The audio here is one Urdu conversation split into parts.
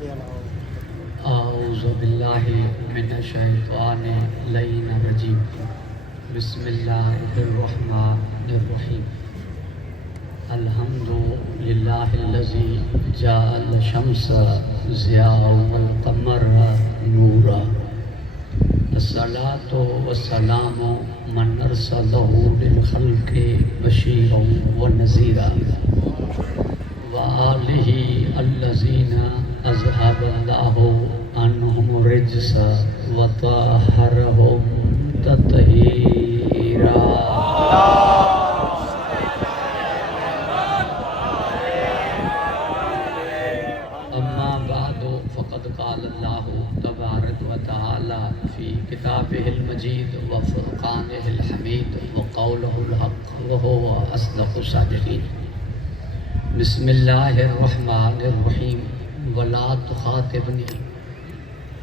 اعوذ باللہ من الشیطان اللعین الرجیم بسم اللہ الرحمن الرحیم الحمد للہ الذی جعل الشمس ضیاء والقمر نورا الصلاۃ والسلام من ارسلہ للخلق بشیرا ونذیرا وآلہ الذین اذھب اللہ عنہم الرجس وطہرہم تطہیرا. اما بعد فقد قال اللہ تبارک وتعالی فی کتابہ المجید وفرقانہ الحمید وقولہ الحق وہو اصدق الصادقین. بسم اللہ الرحمن الرحیم ولا تخاطبنی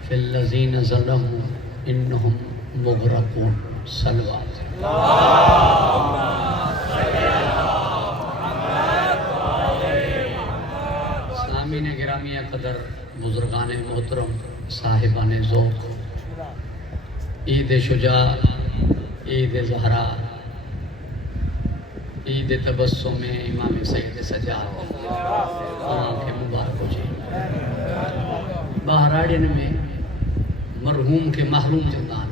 فی الذین ظلموا انہم مغرقون. صلوات. سامعین گرامی قدر، بزرگان محترم، صاحبان ذوق، عید شجاع، عید زہرا، عید تبسم امام سید سجاد کے مبارک ہو جائے. بہراڑین میں مرحوم کے محروم چوندان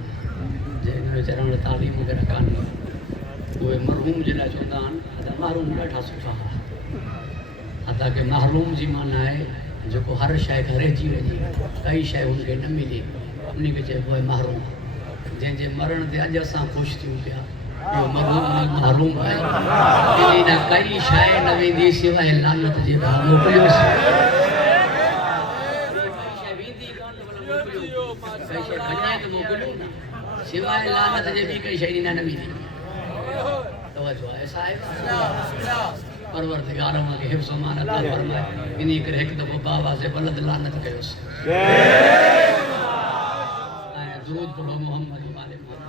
جن ویچارن تعلیم وغیرہ کانی وہ مرحوم جنا چوندان ادا محروم ڈاٹھا سٹھا ادا کہ محروم جی مانا ہے جو کو ہر شے گھرے جی وجی کئی شے ان کے نہ ملی اپنی کے چے وہ محروم جن جے مرن تے اج اساں خوش تھیو پیا یہ مرحوم محروم ہے انہاں کئی شے نہ ویندی سوائے لعنت جے موکلیو سوائے لعنت جے بھی کئی شے نہ ملی. توجہ ہے صاحب. پروردگار ہم کے حفظ و امان عطا فرمائے. انہی کر ایک دفعہ بابا سے بلند لعنت کیوس. درود پڑھو محمد و آل محمد.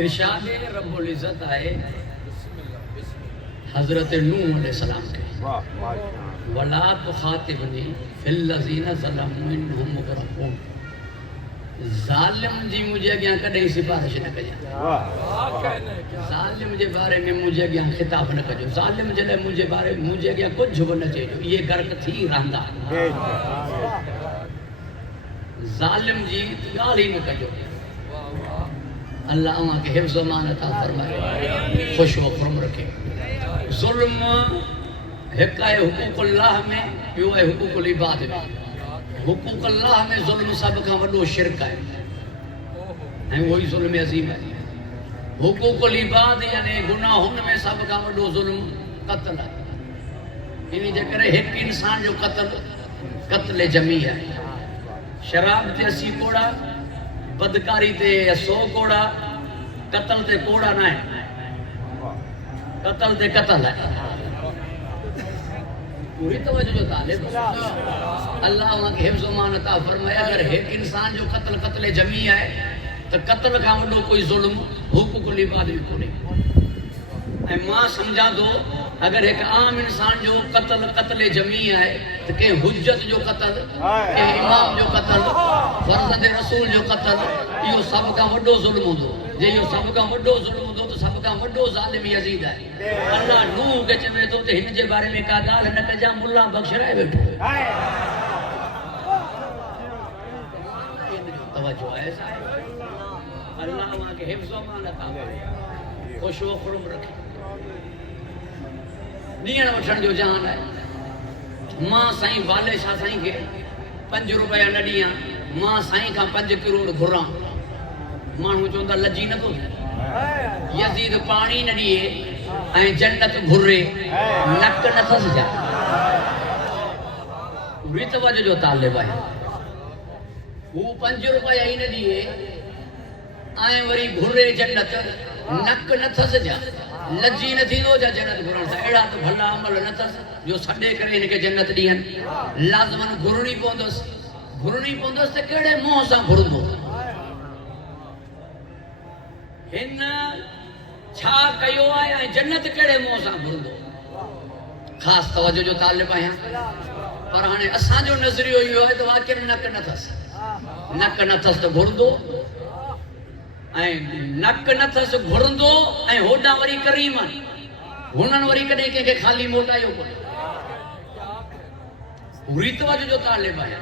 ارشاد رب العزت آئے حضرت نوح علیہ السلام کے وَلَا تُخَاطِبْنِي فِي الَّذِينَ ظَلَمُوا إِنَّهُمْ مُغْرَقُونَ. ظالم جی مجھے گیا کدیں سفارش نہ کجا. ظالم جے بارے میں مجھے گیا خطاب نہ کجو. ظالم جلے مجھے بارے مجھے گیا کچھ جھب نہ چاہیے. یہ گرک تھی رہندا. ظالم جی گال ہی نہ کجو. اللہ اما کے حفظ و امان عطا فرمائے، خوش و خرم رکھے. ظلم ایک ہے حقوق اللہ میں، یو ہے حقوق العباد میں. حقوق اللہ میں ظلم سب کا وڈو شرک ہے، وہی ظلم عظیم ہے. حقوق العباد یعنی گناہوں میں سب کا وڈو ظلم قتل ہے. انہی جے کرے ایک انسان جو قتل جمی ہے. شراب تے 80 کوڑا، بدکاری تے 100 کوڑا، قتل تے کوڑا نہ ہے. قتل تے قتل ہے. پوری توجہ جو طالب اللہ وہاں کے حفظ و امان عطا فرمائے. اگر ایک انسان جو قتل جمی ہے تو قتل کا وڈو کوئی ظلم حقوق العباد بھی کو نہیں. ماں سمجھا دو اگر ایک عام انسان جو قتل جمی ہے تو کہ حجت جو قتل، کہ امام جو قتل، فرزند رسول جو قتل، یہ سب کا وڈو ظلم ہو دو. جے یہ سب کا وڈو ظلم ہو دو تو سب کا وڈو ظالم یزید ہے. اللہ نوح کے چوے تو تے ہن جے بارے میں کا گال نہ کجا ملا بخش رہے بیٹھو. توجہ ہے صاحب. اللہ وہاں کے حفظ و امان عطا فرمائے، خوش و خرم رکھے. نیڑ وٹھن جو جہان ہے. ماں سائیں والے شاہ سائیں کے 5 روپیہ نہ ڈیاں، ماں سائیں کا 5 کروڑ گھراں. مانو چوندا لجی نہ تو یزید پانی نہ ڈیے جنت گھرے نک نہ پھس جا. پوری توجہ جو طالب ہے. وہ 5 روپیہ ہی نہ ڈیے وری گھرے جنت نک نہ پھس جا. لجی نہ تھی دو جا جنت گھرن سے. اڑا تو بھلا عمل نہ تھس جو سڈے کرے ان کے جنت ڈین. لازمن گھرنی پوندس تے کیڑے منہ سان گھرندو. ہن چھا کیو آیا جنت کیڑے منہ سان گھرندو خاص توجہ جو طالب آیا پر ہانے اساں جو نظریو اہو ہے تو واقعی نک نتھس تو گھرندو نک نتھس گھرندو ہوڈا وری کریمن ہنن وری کڈے کے خالی موٹایو کو پوری توجہ جو طالب آیا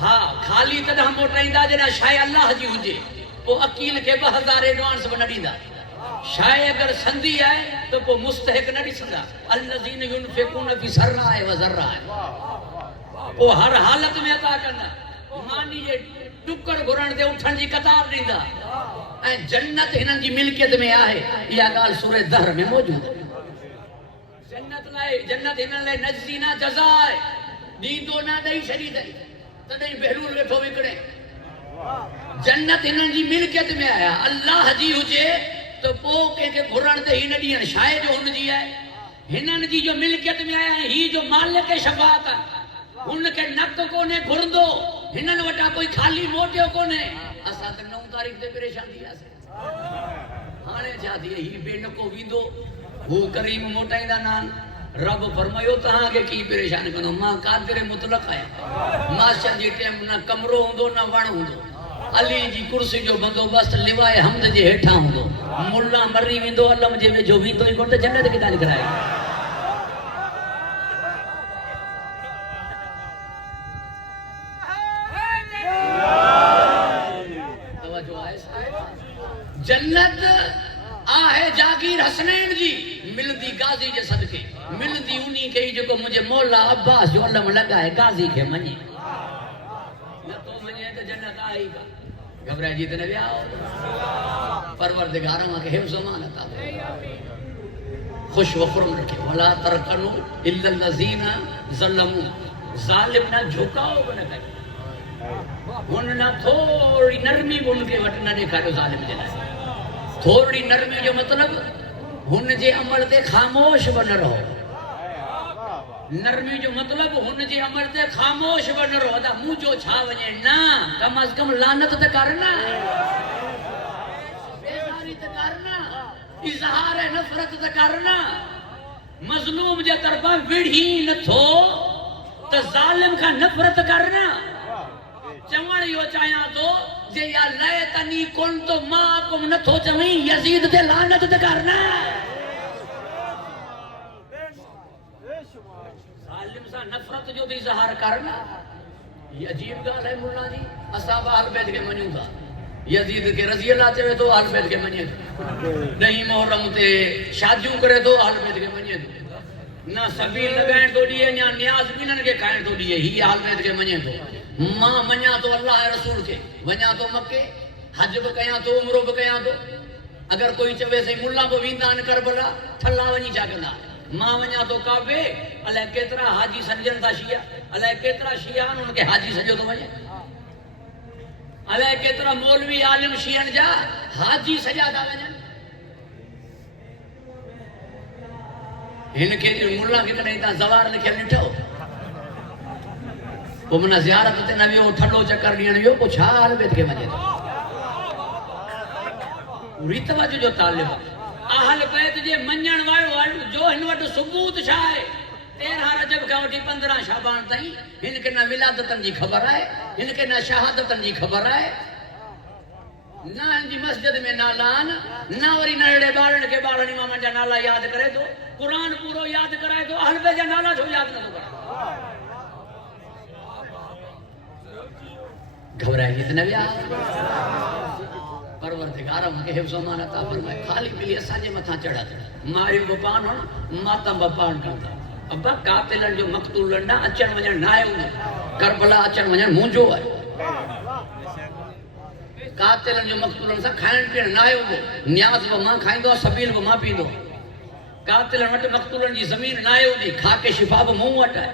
ہاں خالی تدہ موٹائیندہ جنا شاید اللہ جی ہوجے وہ عقیل کے 2000 ایڈوانس بنا دیندہ شاید اگر سندھی آئے تو وہ مستحق نہ سندا الذین ينفقون فی سرائے و ذرائے وہ ہر حالت میں عطا کرنا مانی جے ٹکر گھرن دے اٹھن جی قطار دیندا جنت ہنن جی ملکیت میں آئے یہ گال سورہ دہر میں موجود ہے جنت ہنن لے نجزی نہ جزائے دیندو نہ دئی شری دئی تدہیں بہلول ویٹھو وکڑے جنت ہنن جی ملکیت میں آیا اللہ جی ہوجے تو پو کے گھرن دے ہی نہ ڈیئن شاید جو ہن جی ہے ہنن جی جو ملکیت میں آیا ہے ہی جو مالک شفاعت ہے ان کے نک کونے گھرندو ہنن وٹا کوئی خالی موٹیو کونے اسا تے 9 تاریخ تے پریشان تھی اسے ہانے چاہتی ہے ہی بے نکو ویندو وہ کریم موٹائیندہ نان رب فرمایو تہاں کے کی پریشان کنو ماں قادر مطلق آیا ماشاء جی ٹیم نہ کمرو ہوندو نہ وڑ ہوندو علی جی کرسی جو بندوبست لیوائے حمد جی ہیٹھا ہوندو ملا مری ویندو علم جے میں جو ویندو ہی کون تے جنت کتا لکھرائے جنت آہے جاگیر حسنین جی ملدی غازی جے صدقے ملدی انہی کے جو کو مجھے مولا عباس جو علم لگا ہے غازی کے منی نہ تو منی ہے تو جنت آئی گا گھبرائے جیتے نبی آؤ پروردگارہ کے حفظ و مانتا خوش وخرم رکھے وَلَا تَرْقَنُوا إِلَّا الَّذِينَ ظَلَّمُوا ظالم نہ جھکاؤ بنا کرے ان نہ تھوڑی نرمی ان کے وٹ نہ دیکھا جو ظالم جنائے تھوڑی نرمی جو مطلب ہن جے عمل تے خاموش بن رہو نرمی جو مطلب ہن جے عمل تے خاموش بن رہو دا منہ جو چھا ونے نا کم از کم لعنت تے کرنا بیزاری تے کرنا اظہار نفرت تے کرنا مظلوم جے طرفا وڑھی نہ تھو تے ظالم کا نفرت کرنا چمڑ یو چاہیاں تو جے یا لیتنی کنتو معاکم نہ تھو چویں یزید تے لعنت تے کرنا ظالم سا نفرت جو دی اظہار کرنا یہ عجیب گال ہے مولا جی اصحاب اہل بیت کے منوں گا یزید کے رضی اللہ چاہے تو اہل بیت کے منیں نہیں محرم تے شادیوں کرے تو اہل بیت کے منیں نہ سبیل لگائیں تو دیئے نہ نیاز بینن کے کھائیں تو دیئے ہی اہل بیت کے منیں تو ماں منیا تو اللہ رسول کے ونیا تو مکے حج بکیاں تو عمرو بکیاں تو اگر کوئی چوے سے ملا کو ویندان کربلا تھلا ونی چاکنا ماں ونیا تو کعبے علیہ کترا حاجی سجن تھا شیعہ علیہ کترا شیعان ان کے حاجی سجو تو ونیا علیہ کترا مولوی عالم شیعن جا حاجی سجا تھا ونیا ان کے ملا کے نہیں تھا زوار لکھے نٹھو وہ منہ زیارت تے نبی وہ تھلو چکر لینے یو کچھ حال بیت کے منجے تو پوری توجہ جو طالب اہل بیت جے منجن وائے جو ہنوٹ ثبوت شاہے 13 رجب کا وٹی 15 شعبان تائیں ان کے نہ ولادتن جی خبر آئے ان کے نہ شہادتن جی خبر آئے نہ ان جی مسجد میں نالان نہ وری نرڑے بارن کے بارن امام جا نالا یاد کرے تو قرآن پورو یاد کرائے تو اہل بیت جا نالا چھو یاد نہ تو کرے گھبرائے جیتے نبی آئے پروردگارہ کے حفظ و امان عطا فرمائے خالی ملی اساجے متھا چڑھا تھا ماری بپان ہونا ماتم بپان کرتا ابا قاتلن جو مقتولن نہ اچن ونجن نہ آئے ہونا کربلا اچن ونجن مونجو ہے قاتلن جو مقتولن سا کھائن پین نہ آئے ہونا نیاز وہ ماں کھائیں دو سبیل وہ ماں پین دو قاتلن وٹ مقتولن جی زمین نہ آئے ہونا کھا کے شفا وہ موں وٹ ہے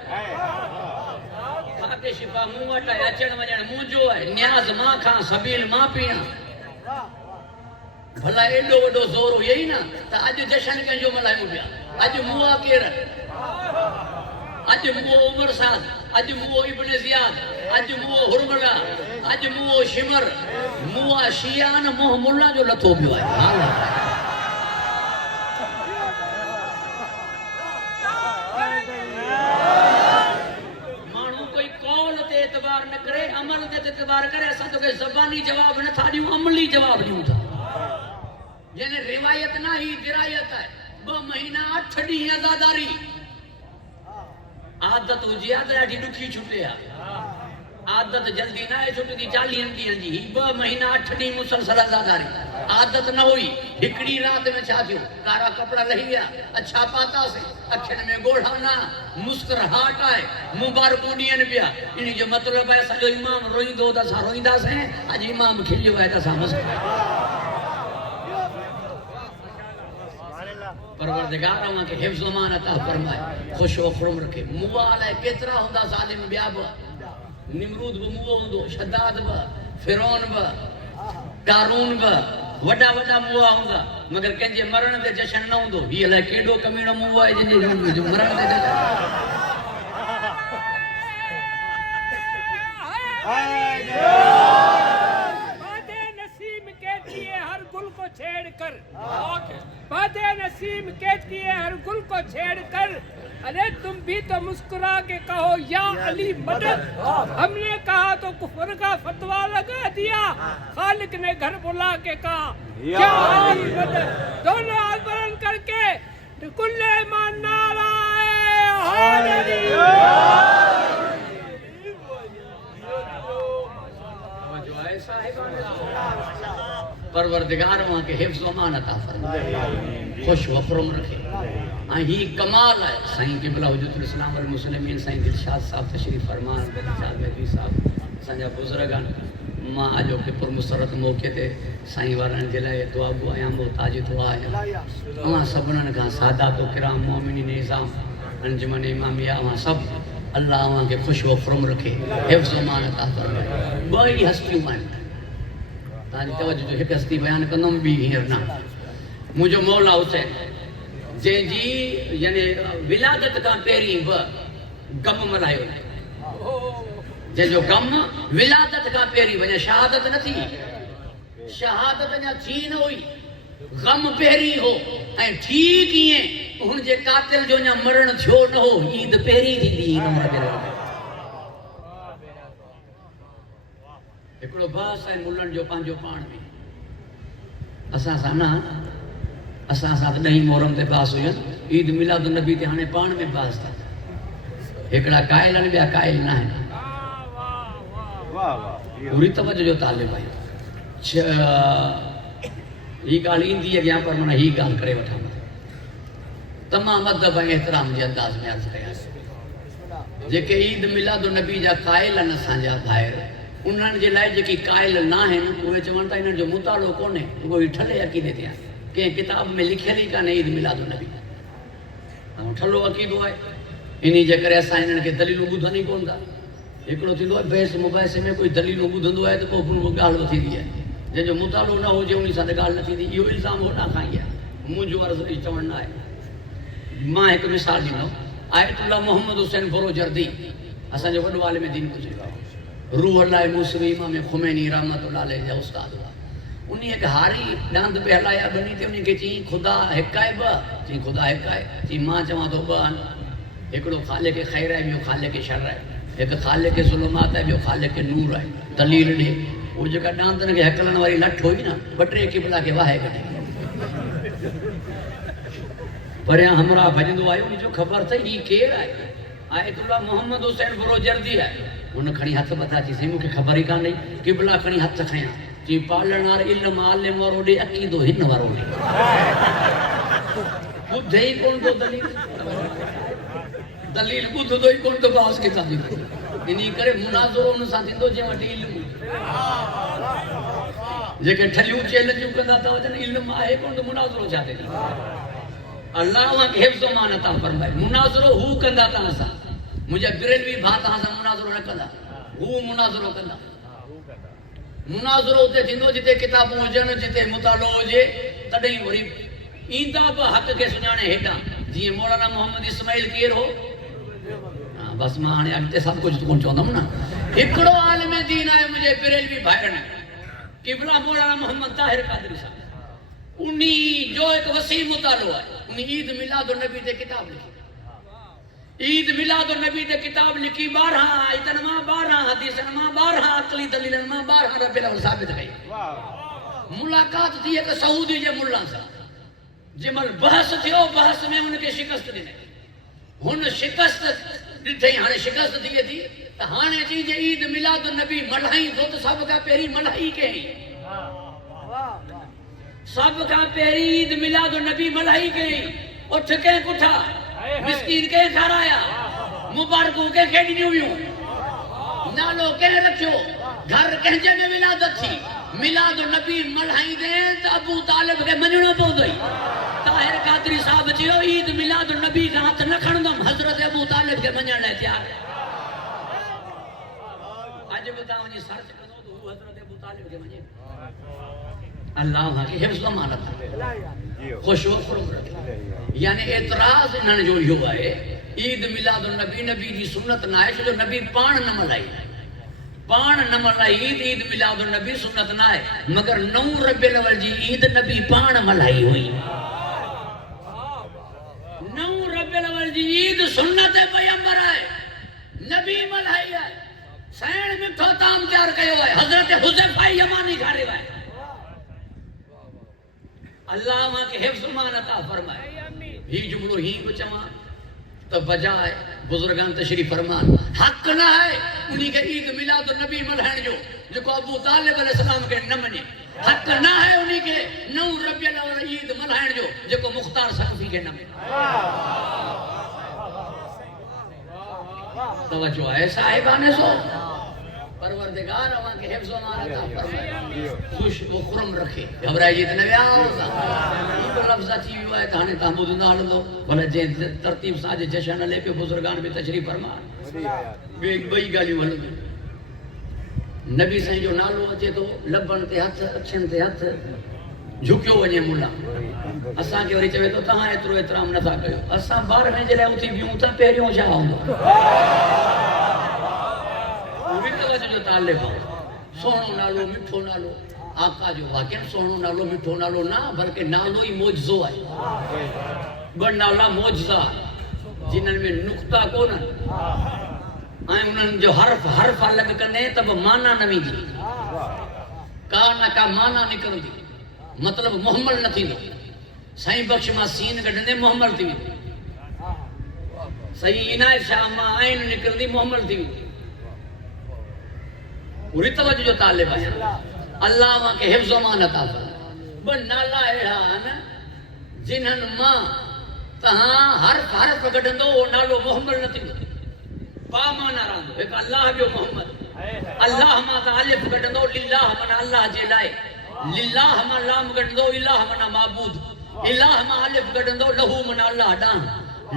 کے شفا منہ وٹا ہے اچن ونجن منہ جو ہے نیاز ماں کھاں سبیل ماں پیاں بھلا ایڈو وڈو زورو یہی نا تا اج جشن کے جو ملائیوں پیا اج موہ کیرن اج موہ عمر ساز اج موہ ابن زیاد اج موہ حرملہ اج موہ شمر موہ شیعان موہ ملہ جو لطو بھی آئے جواب نہ تھا ڈیوں عملی جواب ڈیوں تھا یعنی روایت نہ ہی درایت ہے 2 مہینہ 8 ڈی آزاداری عادت ہو جی آدھا ڈی ڈکھی چھٹے عادت جلدی نہ ہے چھٹے دی 40 ڈی جی 2 مہینہ 8 ڈی مسلسل آزاداری عادت نہ ہوئی ہکڑی رات میں چھا تھیو کارا کپڑا لہی گیا اچھا پاتا سے اکھن میں گوڑھا نہ مسکراہٹ آئے مبارکوں ڈین پیا انہی جو مطلب ہے سجو امام روئی دو دا سا روئی دا سے آج امام کھلیو ہے دا سا پروردگار وہاں کے حفظ و امان عطا فرمائے خوش و خرم رکھے موال ہے کترا ہوندا ظالم بیاب نمرود با موہ ہوندو شداد با فرعون با قارون با وڈا وڈا موہ ہوندا مگر کنجے مرن دے جشن نہ ہوندو یہ لے کیڈو کمیڑا موہ ہے جن جو مرن دے جشن بادے نسیم کہتی ہے ہر گل کو چھیڑ کر ارے تم بھی تو مسکرا کے کہو یا علی مدد ہم نے کہا تو کفر کا فتویٰ لگا دیا خالق نے گھر بلا کے کہا یا علی مدد دونوں ہاتھ بلند کر کے کل ایمان نعرہ حیدری پروردگار وہاں کے حفظ و امان عطا فرمائے خوش و خرم رکھے ہی کمال ہے سائیں قبلہ حجت الاسلام والمسلمین سائیں دلشاد صاحب تشریف فرمان شاد بیدوی صاحب سنجا بزرگان ماں آجو کے پر مسرت موقع تے سائیں وارن جلائے دعا بوائیاں محتاج دعا آیا وہاں سبنن کا سادات و کرام مومنین نظام انجمن امامیہ وہاں سب اللہ وہاں کے خوش و خرم رکھے حفظ و امان عطا فرمائے بڑی ہستیوں آئیں تاجی توجہ جو ایک ہستی بیان کنم بھی ہیرنا مجھو مولا حسین جن جی یعنی ولادت کا پیری با گم ملائیو جن جو گم ولادت کا پیری با شہادت نہ تھی شہادت نہ تھی نہ ہوئی غم پیری ہو ٹھیک ہی ہیں ان جے قاتل جو نہ مرن چھو نہ ہو عید پیری تھی دی نمرہ پیری ایکڑو باس ہے ملن جو پانچو پان میں اساں سانا اساں ساتھ نہیں محرم تے پاس ہوئے عید میلاد النبی تے ہانے پان میں پاس تھا ایکڑا قائل ان بیا قائل نہ ہے پوری توجہ جو طالب آئی یہ گال اندی ہے یہاں پر منہ ہی گال کرے وٹھا تمام ادب احترام جے انداز میں عرض کیا جے کہ عید میلاد النبی جا قائل ان سانجا بھائر انہاں جے لائے جے کی قائل نہ ہیں وہ چمنتا انہاں جو مطالعہ کونے وہ ٹھلے عقیدے تے ہیں کہ کتاب میں لکھے نہیں کہا عید میلاد النبی ہم ٹھلو عقیدو ہے انہی جے کرے اساں انہاں کے دلیل ٻدھا نہیں کوندا ایکڑو تھیندو ہے بحث مباحثے میں کوئی دلیل ٻدھندو ہے تو وہ گال تھیندی ہے جن جو مطالعہ نہ ہو جے انہی سان گال نہ تھیندی یہ الزام ہونا کھائیں گیا مجھو عرض نہیں چوڑنا ہے ماں ایک مثال ڈینو آیت اللہ محمد حسین بروجردی اساں جو وڈو عالم دین گزرے روح اللہ موسوی امام خمینی رحمت اللہ علیہ جا استاد ہوا انہیں ایک ہاری ڈاند پہ ہلایا بنی تھی انہیں کہ چین خدا حکائے با چین خدا حکائے چین ماں چاہاں تو بان ایکڑو خالق خیر ہے بیو خالق شر ہے ایک خالق ظلمات ہے بیو خالق نور ہے دلیل نے وہ جگہ ڈاندن کے حکلن والی لٹ ہوئی نا بٹرے قبلہ کے واہے گھنے پر یہاں ہمراہ بھجندو آئے انہیں جو خبر تھا یہ کیر آئے آیت اللہ محمد حسین بروجردی ہے انہیں کھڑی ہاتھ بتا چی سے مجھے خبر ہی کہاں نہیں قبلہ کھڑی ہاتھ کھڑیاں چی پالنار علم عالم وروڑے عقیدو ہن وروڑے بدھ ہی کون تو دلیل بدھ دو ہی کون تو باس کے ساتھ انہی کرے مناظروں نے ساتھ دو جے وٹی علم جے کہ ٹھلیوں چیلنجوں کندا تا وجن علم آئے کون تو مناظروں چاہتے اللہ وہاں کے حفظ و مان عطا فرمائے مناظروں ہو کندا تا سا مجھے بریلوی بھات ہاں سا مناظروں نہ کندا ہو مناظروں کندا مناظروں ہوتے تھیندو جتے کتابوں جن جتے مطالعہ ہو جے تڑیں وری ایندا با حق کے سنانے ہیڈا جی مولانا محمد اسماعیل کیر ہو بس میں آنے آگتے سب کچھ کون چاہتا ہوں نا ایکڑو عالم دین آئے مجھے بریلوی بھائر نے قبلہ مولانا محمد طاہر قادری صاحب انہی جو ایک وسیع مطالعہ ہے انہی عید میلاد النبی تے کتاب لکھی عید میلاد النبی دے کتاب لکھی 12 ایتنما 12 حدیثنما 12 عقلی دلیلنما 12 رب الاول ثابت گئی ملاقات تھی ایک سعودی جے ملا سا جمل بحث تھیو بحث میں ان کے شکست دینے ہن شکست دیتے ہانے شکست دیئے تھی ہانے چیزیں عید میلاد النبی ملہائی تو سب کا پیری ملہائی کے ہی سب کا پیری عید میلاد النبی ملہائی کے ہی اٹھ کے کٹھا مسکین کے کھارایا مبارکوں کے کھیڑی ہوئیوں نالو کہہ رکھو گھر کہنجے میں ولادت تھی میلاد النبی ملہائی دیں تو ابو طالب کے منجنہ پہنچ گئی طاہر قادری صاحب چیو عید میلاد النبی کا ہاتھ نہ کھڑندم حضرت ابو طالب کے منجن لے تیار ہے آج بتاؤں جی سرچ کرو تو حضرت ابو طالب کے منجن اللہ وہاں کی حفظ و مانت خوش و خرم رکھے یعنی اعتراض انہوں نے جو ہوا ہے عید میلاد النبی نبی دی سنت نہ ہے جو نبی پان نہ ملائی عید میلاد النبی سنت نہ ہے مگر 9 ربیع الاول جی عید نبی پان ملائی ہوئی 9 ربیع الاول جی عید سنت پیغمبر ہے نبی ملائی ہے سین مٹھو تام تیار کیو ہے حضرت حذیفہ یمانی کھارے ہے اللہ وہاں کے حفظ مان عطا فرمائے ہی جملو ہی کو چما تو بجائے بزرگان تشریف فرمان حق نہ ہے انہی کے عید میلاد النبی ملہن جو کو ابو طالب علیہ السلام کے نہ منے حق نہ ہے انہی کے 9 ربیع الاول عید ملہن جو کو مختار صحفی کے نہ منے توجہ ہے صاحبانے سو پروردگار وہاں کے حفظ و مانتا فرمائے خوش و خرم رکھے گھبرائی جیتنے بھی آوزا یہ تو لفظہ چی ہوا ہے کہانے تحمود نال دو بھلا جین ترتیب ساج جشن لے پہ بزرگان بھی تشریف فرمان بئی گالی ولد نبی سائیں جو نالو اچے تو لبن تے ہتھ اچھن تے ہتھ جھکیو ونے مولا اساں کے وری چوے تو تہاں اترو احترام نہ تھا کیو اساں 12 جے لے اٹھی بیوں تا پہریوں چا ہوندا جو تعلق سونو نالو مٹھو نالو آقا جو واقعا سونو نالو مٹھو نالو نہ بلکہ نالو ہی موجزو ہے بڑ نالا موجزہ جنہن میں نقطہ کون آئیں انہن جو حرف الگ کرنے تب مانا نمی دی کا نہ کا مانا نکل دی مطلب محمل نہ تھی دی سائیں بخش ماں سین گڑھنے محمل تھی دی سائیں عنایت شاہ ماں آئین نکل دی محمل تھی دی پوری توجہ جو طالب ہے اللہ وہاں کے حفظ و مانتا بن نالا احان جنہن ماں تہاں حرف گڑھندو وہ نالو محمد نہ تھی پا مانا راندو ایک اللہ جو محمد اللہ ماں تا علف گڑھندو للہ منا اللہ جے لائے للہ ماں لام گڑھندو الہ منا معبود الہ ماں علف گڑھندو لہو منا اللہ ڈان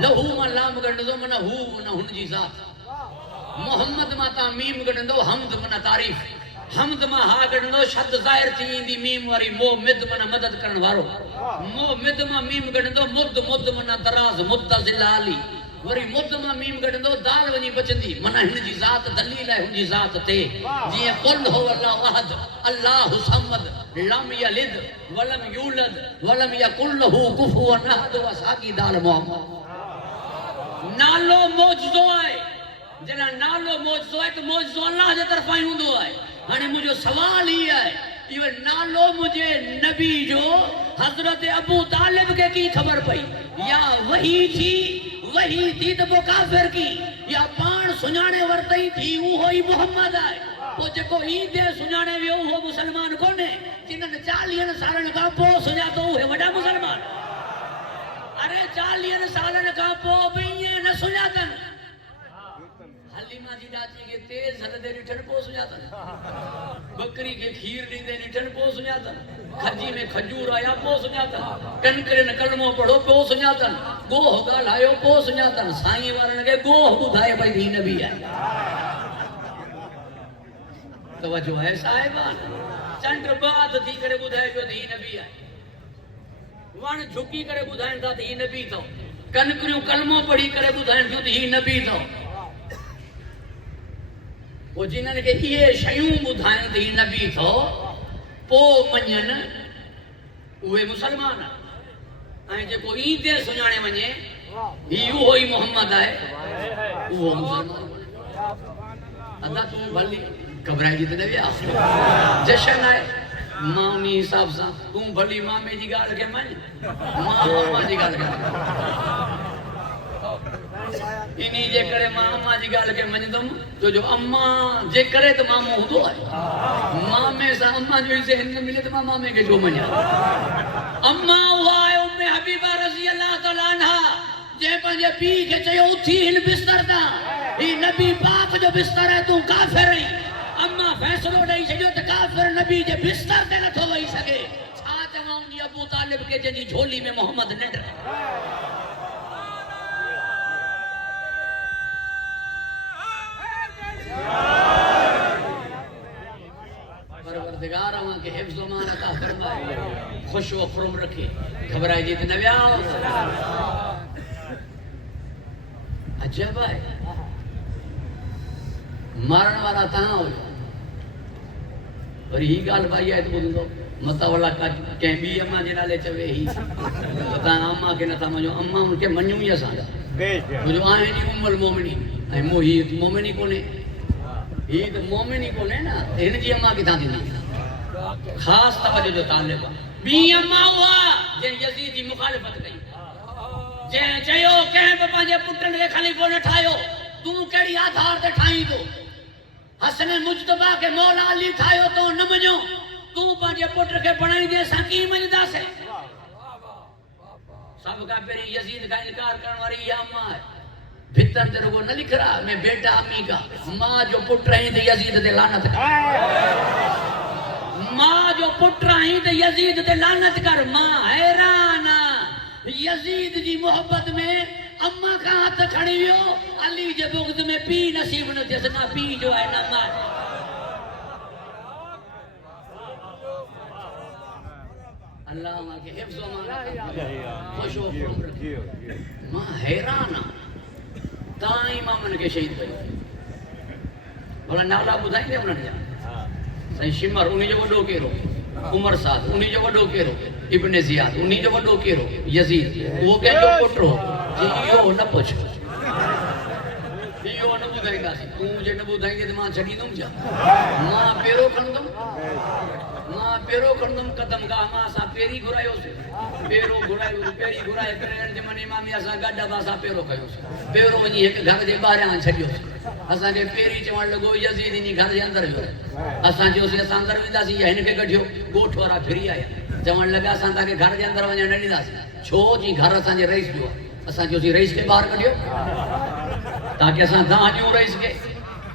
لہو ماں لام گڑھندو منا ہو منا ہن جی ذات محمد ماتا میم گڑندو حمد منا تعریف حمد ما ہا گڑندو شد ظاہر تھی اندی میم واری مو مد منا مدد کرن وارو مو مد ما میم گڑندو مد منا دراز مد زلالی وری مد ما میم گڑندو دال ونی بچندی منا ہن جی ذات دلیل ہے ہن جی ذات تے جی قل ہو اللہ احد اللہ صمد لم یلد ولم یولد ولم یکن له کفوا احد وساقی دال محمد نالو موجزو ہے جنا نالو موجزو ہے تو موجزو اللہ جے طرف آئی ہوں دو آئے ہانے مجھے سوال ہی ہے یہ نالو مجھے نبی جو حضرت ابو طالب کے کی خبر پئی یا وہی تھی تو وہ کافر کی یا پان سنانے ورطی تھی وہ ہوئی محمد آئے وہ جکو عید سنانے بھی وہ مسلمان کونے جنہاں 40 سالن کا پو سنا تو وہ وڈا مسلمان ارے 40 سالن کا پو بھی یہ نہ سناتن حلیمہ جی ڈاچی کے تیز حد دے نٹھن پوس جاتا بکری کے کھیر نہیں دے نٹھن پوس جاتا کھجی میں کھجور آیا پوس جاتا کنکرن کلموں پڑھو پوس جاتا گوہ گا لائیو پوس جاتا سائیں وارن کے گوہ بدھائے بھائی بھی نبی ہے توجہ ہے صاحبان چنڈ بات تھی کرے بدھائے جو دھی نبی ہے وان جھکی کرے بدھائیں تھا دھی نبی تھا کنکریوں کلموں پڑھی کرے بدھائیں جو دھی نبی تھا وہ جنہاں کے یہ شیوں بدھائیں تھی نبی تھو پو منجن اوے مسلمان آئیں جے کو عید سنانے ونجے ہی ہوئی محمد آئے وہ مسلمان ادا تم بھلی گھبرائی جی تے نہ ویا جشن آئے ماں انہی حساب سا تم بھلی ماں میں جی گال کے من ماں جی گال کے انہی جے کرے ماں جی گال کے من دم جو اماں جے کرے تو ماں ہوں دو آئے ماں میں سا اماں جو اسے ہند ملے تو ماں میں کے جو منیا اماں ہوا ہے ام حبیبہ رضی اللہ تعالیٰ عنہ جے پنجے پی کے چاہیے اتھی ہن بستر دا ہی نبی پاک جو بستر ہے تو کافر ہی اما فیصلو نہیں چھڑیو تو کافر نبی جے بستر تے نہ تھو وہی سکے چھا چواؤں جی ابو طالب کے جن جی جھولی میں محمد نڈر پروردگار آمان کے حفظ و مان عطا فرمائے خوش و خرم رکھے گھبرائی جیت نبی آؤ عجب ہے مارن والا تہاں ہوئی اور ہی گال بھائی آئے تو بولوں دو مطا والا کہیں بھی اماں جنہ لے چوے ہی بتا اماں کے نتا مجھو اماں ان کے منیوں ہی اساں مجھو آئیں نہیں ام المومنی ہی مومنی کونے ہی تو مومنی کونے نا ہن جی اماں کی تھا دی خاص توجہ جو طالب بی اماں ہوا جن یزید کی مخالفت کئی جن چاہیو کہیں پہ پانچے پٹن دے خلیفوں نے ٹھائیو تو کڑی آدھار دے ٹھائیں تو حسن مجتبہ کے مولا علی ٹھائیو تو نہ منجو تو پانچے پٹر کے بڑھائیں دے ساکی منجدہ سے سب کا پہری یزید کا انکار کرنے والی یہ اماں ہے بھتر تیرے کو نہ لکھ رہا میں بیٹا امی کا ماں جو پٹ رہی تھے یزید دے لعنت کر ماں جو پٹ رہی تھے یزید دے لعنت کر ماں حیرانہ یزید جی محبت میں اماں کا ہاتھ کھڑی ہو علی جے بغض میں پی نصیب نہ تھے نہ پی جو ہے نہ ماں اللہ ماں کے حفظ و مان خوش و خرم رکھے ماں حیرانہ تاں امام ان کے شہید بھائی بولا نالا بدھائیں گے انہوں نے سائیں شمر انہی جو وڈو کیرو عمر سعد انہی جو وڈو کیرو ابن زیاد انہی جو وڈو کیرو یزید وہ کہ جو پٹرو جی یو نہ پوچھو یو نہ بدھائیں گا سی تم مجھے نہ بدھائیں گے تو ماں چھڑی دوں جا ماں پیرو کھندم قدم گاہ ماں سا پیری گھرائیو سے پیرو گھرائیو پیری گھرائے کرن جمن امامی اساں گاڈا باسا پیرو کھیو سے پیرو ونی ایک گھر دے باہر چھڈیو سے اساں کے پیری چوان لگو یزید نی گھر دے اندر ویو اساں جو سے اساں اندر ویدا سی ہن کے گڈھیو گوٹھ وارا پھری آیا چوان لگا اساں تا کے گھر دے اندر ونجن نہیں دا چھو جی گھر اساں جے رئیس جو اساں جو سی رئیس کے باہر کڈھیو تاکہ اساں تھا جو رئیس کے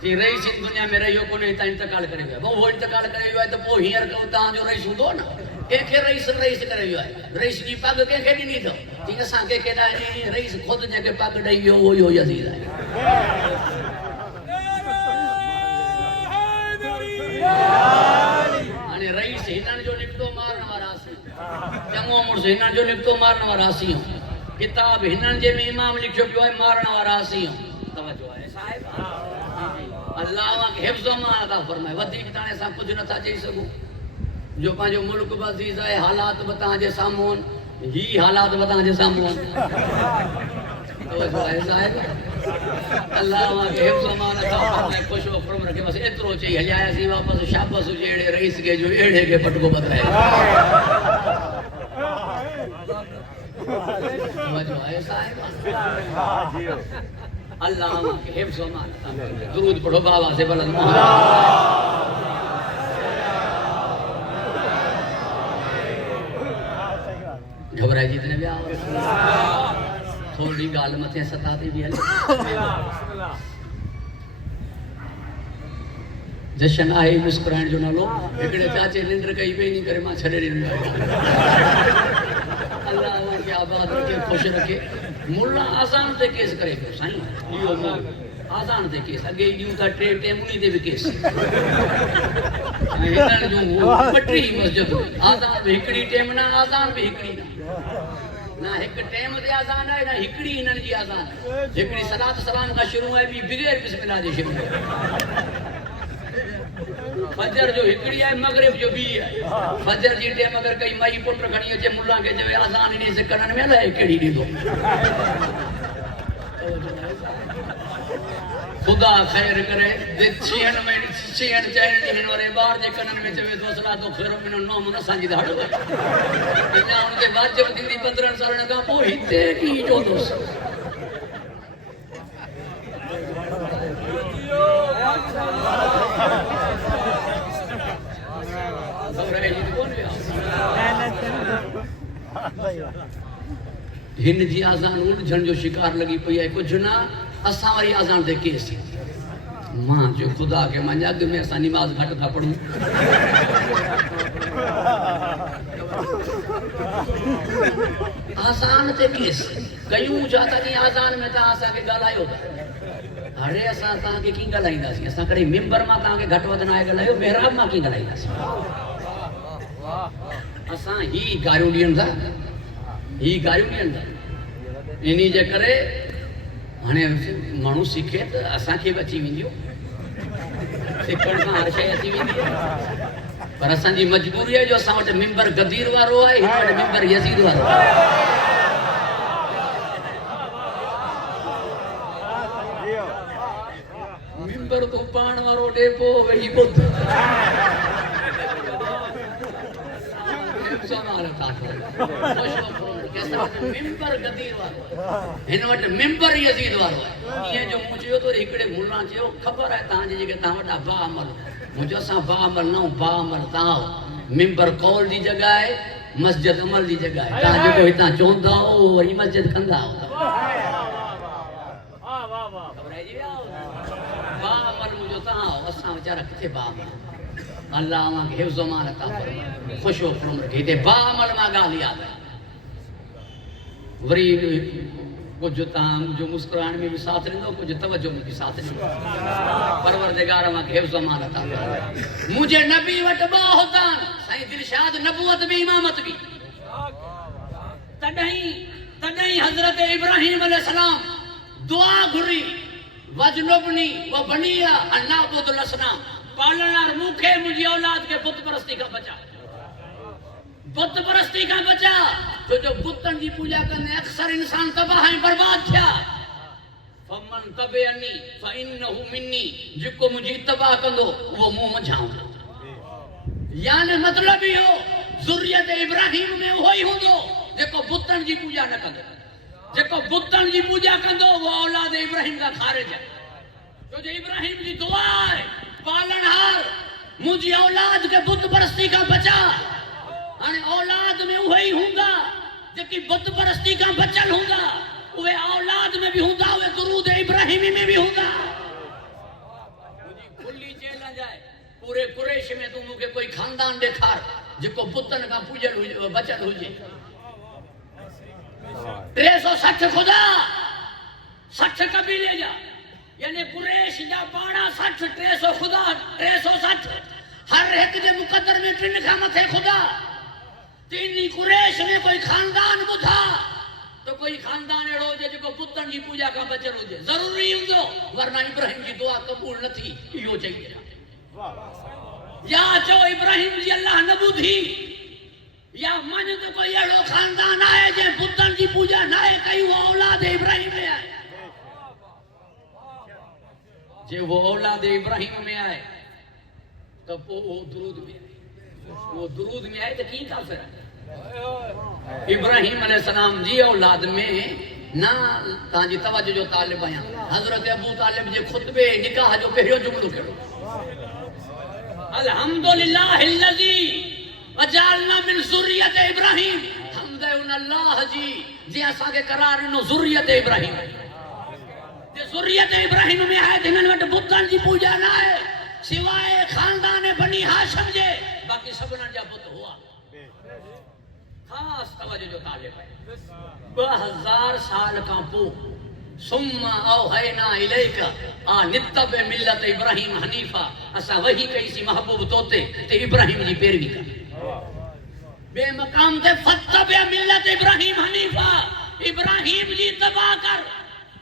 کہ رئیس ان دنیا میں رہیو کو نہیں تا انتقال کرے گا وہ انتقال کرے گا تو وہ ہیر کو تا جو رئیس ہوں دو نا کہ رئیس کرے گا رئیس کی پاگ کے کھڑی نہیں تھا ٹھیک ہے سان کے کہدا ہے رئیس خود جے کے پاگ ڈئی ہو وہ یزید ہے یعنی رئیس ہنن جو نکتو مارن والا سی چمو مرس ہنن جو نکتو مارن والا سی کتاب ہنن جے میں امام لکھو پیو ہے مارن والا سی توجہ ہے صاحب اللہ وہاں کے حفظ و مان عطا فرمائے ودیک تانے سا کچھ نہ تھا چاہی سکوں جو پانچو ملک بزیز ہے حالات بتاں جے سامون ہی حالات بتاں جے سامون توجہ ہے صاحب اللہ وہاں کے حفظ و مان عطا فرمائے خوش و خرم رکھے بس اترو چاہیے ہلیایا سی واپس شابس جیڑے رئیس کے جو ایڑے کے پٹکو بتائے توجہ ہے صاحب اللہ کے حفظ و مان درود پڑھو بابا سے بلند گھبرائی جیتنے بھی آواز تھوڑی گال متیں ستاتی بھی ہے جشن آئی مسکرائن جو نہ لو ایکڑے چاچے نندر کئی پہ نہیں کرے ماں چھڑے نہیں آئے اللہ آواز کی آباد رکھے خوش رکھے مولا آزان تے کیس کرے گا سائیں یہ آزان تے کیس اگے دیوں تا ٹیم انہی دے بھی کیس ہنن جو پٹری مسجد آزان بھی ہکڑی ٹیم نہ آزان بھی ہکڑی نہ ایک ٹیم دے آزان ہے نہ ہکڑی ہنن جی آزان ہکڑی صلاۃ سلام کا شروع ہے بھی بغیر بسم اللہ دے شروع فجر جو ہکڑی ہے مغرب جو بھی ہے فجر جی ٹیم اگر کئی مائی پٹر کھڑی ہے ملا کے جو آزان انہیں سے کرن میں لائے کیڑی دی دو خدا خیر کرے چھین چین ڈیہن وارے بار جے کنن میں چوے دوسرا تو خیر میں نو من سانجی دھڑ نا ان کے بعد جب دی 15 سال کا پو ہتے کی جو دوس ہن جی آزان الجھن جو شکار لگی پئی ہے کچھ نہ اساں واری آزان دے کیس ماں جو خدا کے ماں اگ میں اساں نماز گھٹ تھا پڑھوں آزان تے کیس کیوں جاتا کہ آزان میں تا اساں کے گالایو ارے اساں تا کے کی گالائندا سی اساں کڑی منبر ما تا کے گھٹ ود نہ گالایو محراب ما کی گالائندا سی اساں ہی گاریوں ڈین دا ہی گاریوں ڈین دا انہی جے کرے ہنے مانو سیکھے تو اساں کے بچی ویندیو سیکھن کا ہر شے اچي ویندی پر اساں جی مجبوری ہے جو اساں وٹ منبر غدیر وارو ہے ہن وٹ منبر یزید وارو ہے منبر تو پان وارو ڈے پو وہی بدھ ممبر غدیر وارو ہن وٹ ممبر یزید وارو یہ جو مجھے تو ہکڑے مولا چيو خبر ہے تاں جي کہ تاں وٹا با عمل مجھے سا با عمل نہ با عمل تاں ممبر قول دی جگہ ہے مسجد عمل دی جگہ ہے تاں جو ہتاں چوندا او وری مسجد کندا واہ واہ واہ خبر ہے جی با عمل مجھے تاں اساں وچارا کتے با عمل اللہ وہاں کے حفظ و مان عطا فرمائے خوش و خرم رکھے تے با عمل ما گال یاد ہے وری کچھ تام جو مسکران میں بھی ساتھ لیندو کچھ توجہ میں بھی ساتھ لیندو پروردگار وہاں کے حفظ و مان عطا فرمائے مجھے نبی وٹ با ہوتان سائیں دلشاد نبوت بھی امامت بھی تدہیں حضرت ابراہیم علیہ السلام دعا گھری وجنبنی و بنیا ان نعبد الاسنام پالنار موکھے مجھے اولاد کے بت پرستی کا بچا بت پرستی کا بچا تو جو بتن کی پوجا کرنے اکثر انسان تباہ ہیں برباد کیا فمن تبعنی فانہ منی جکو مجھے تباہ کندو وہ منہ مجھاؤں یعنی مطلب ہی ہو ذریت ابراہیم میں وہی ہوں دو جکو بتن کی پوجا نہ کندو جکو بتن کی پوجا کندو وہ اولاد ابراہیم کا خارج ہے جو ابراہیم کی دعا ہے پالنہار مجھے اولاد کے بت پرستی کا بچا اولاد میں وہی ہوں گا جبکہ بت پرستی کا بچل ہوں گا وہ اولاد میں بھی ہوں گا وہ درود ابراہیمی میں بھی ہوں گا مجھے کھلی چیلنج ہے پورے قریش میں تم کے کوئی خاندان دکھار جس کو بتن کا پوجل بچل ہو جائے 360 خدا 60 قبیلے جا یعنی قریش جا 12 60 300 خدا 360 ہر ایک دے مقدر میں ٹن کا متھے خدا تینی قریش میں کوئی خاندان بدھا تو کوئی خاندان اڑو جے جو پتن کی پوجا کا بچر ہو جائے ضروری ہوں جو ورنہ ابراہیم کی دعا قبول نہ تھی یہ چاہیے یا جو ابراہیم جی اللہ نبو تھی یا من تو کوئی اڑو خاندان آئے جے پتن کی پوجا نہ ہے کئی وہ اولاد ابراہیم میں آئے جے وہ اولاد ابراہیم میں آئے تو وہ درود میں آئے وہ درود میں آئے تو کی کافر ہے ابراہیم علیہ السلام جی اولاد میں نہ تانجی توجہ جو طالب آیا حضرت ابو طالب جے خطبے نکاح جو پہریو جملو کرو الحمدللہ اللذی اجالنا من ذریت ابراہیم حمد اللہ جی جی ایسا کے قرار انہوں ذریت ابراہیم ذریت ابراہیم میں آئے دنن وٹ بتن جی پوجا نہ ہے سوائے خاندان بنی ہاشم جے باقی سبنا جا بت ہوا خاص توجہ جو طالب ہے 2000 سال کا پو ثم اوحینا الیک نتبع ملت ابراہیم حنیفہ اسا وہی کئی سی محبوب توتے تے ابراہیم جی پیروی کا بے مقام تے فتبع ملت ابراہیم حنیفہ ابراہیم جی تباہ کر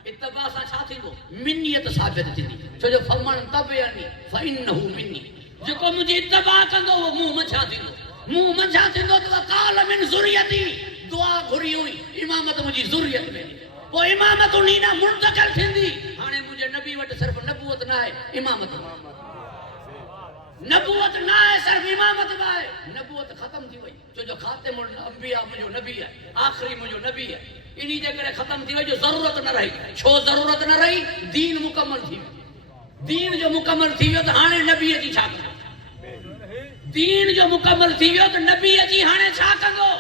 اتباع سا چھا تھی وہ منیت ثابت تھی چھو جو فرمان تبعنی فانہ منی جو کو مجھے اتباع کندو وہ منہ مچھا تھی منہ مچھا تھی تو وقال من ذریتی دعا گھری ہوئی امامت مجھے ذریت میں وہ امامت نینا منتقل تھیندی ہانے مجھے نبی وٹ صرف نبوت نہ ہے امامت نبوت نہ ہے صرف امامت نہ ہے نبوت ختم تھی وئی جو خاتم الانبیاء مجھو نبی ہے آخری مجھو نبی ہے انہی جگہ ختم تھی وئی جو ضرورت نہ رہی چھو ضرورت نہ رہی دین مکمل تھی دین جو مکمل تھی ویو تو ہانے نبی جی چھا کندو دین جو مکمل تھی ویو تو نبی جی ہانے چھا کندو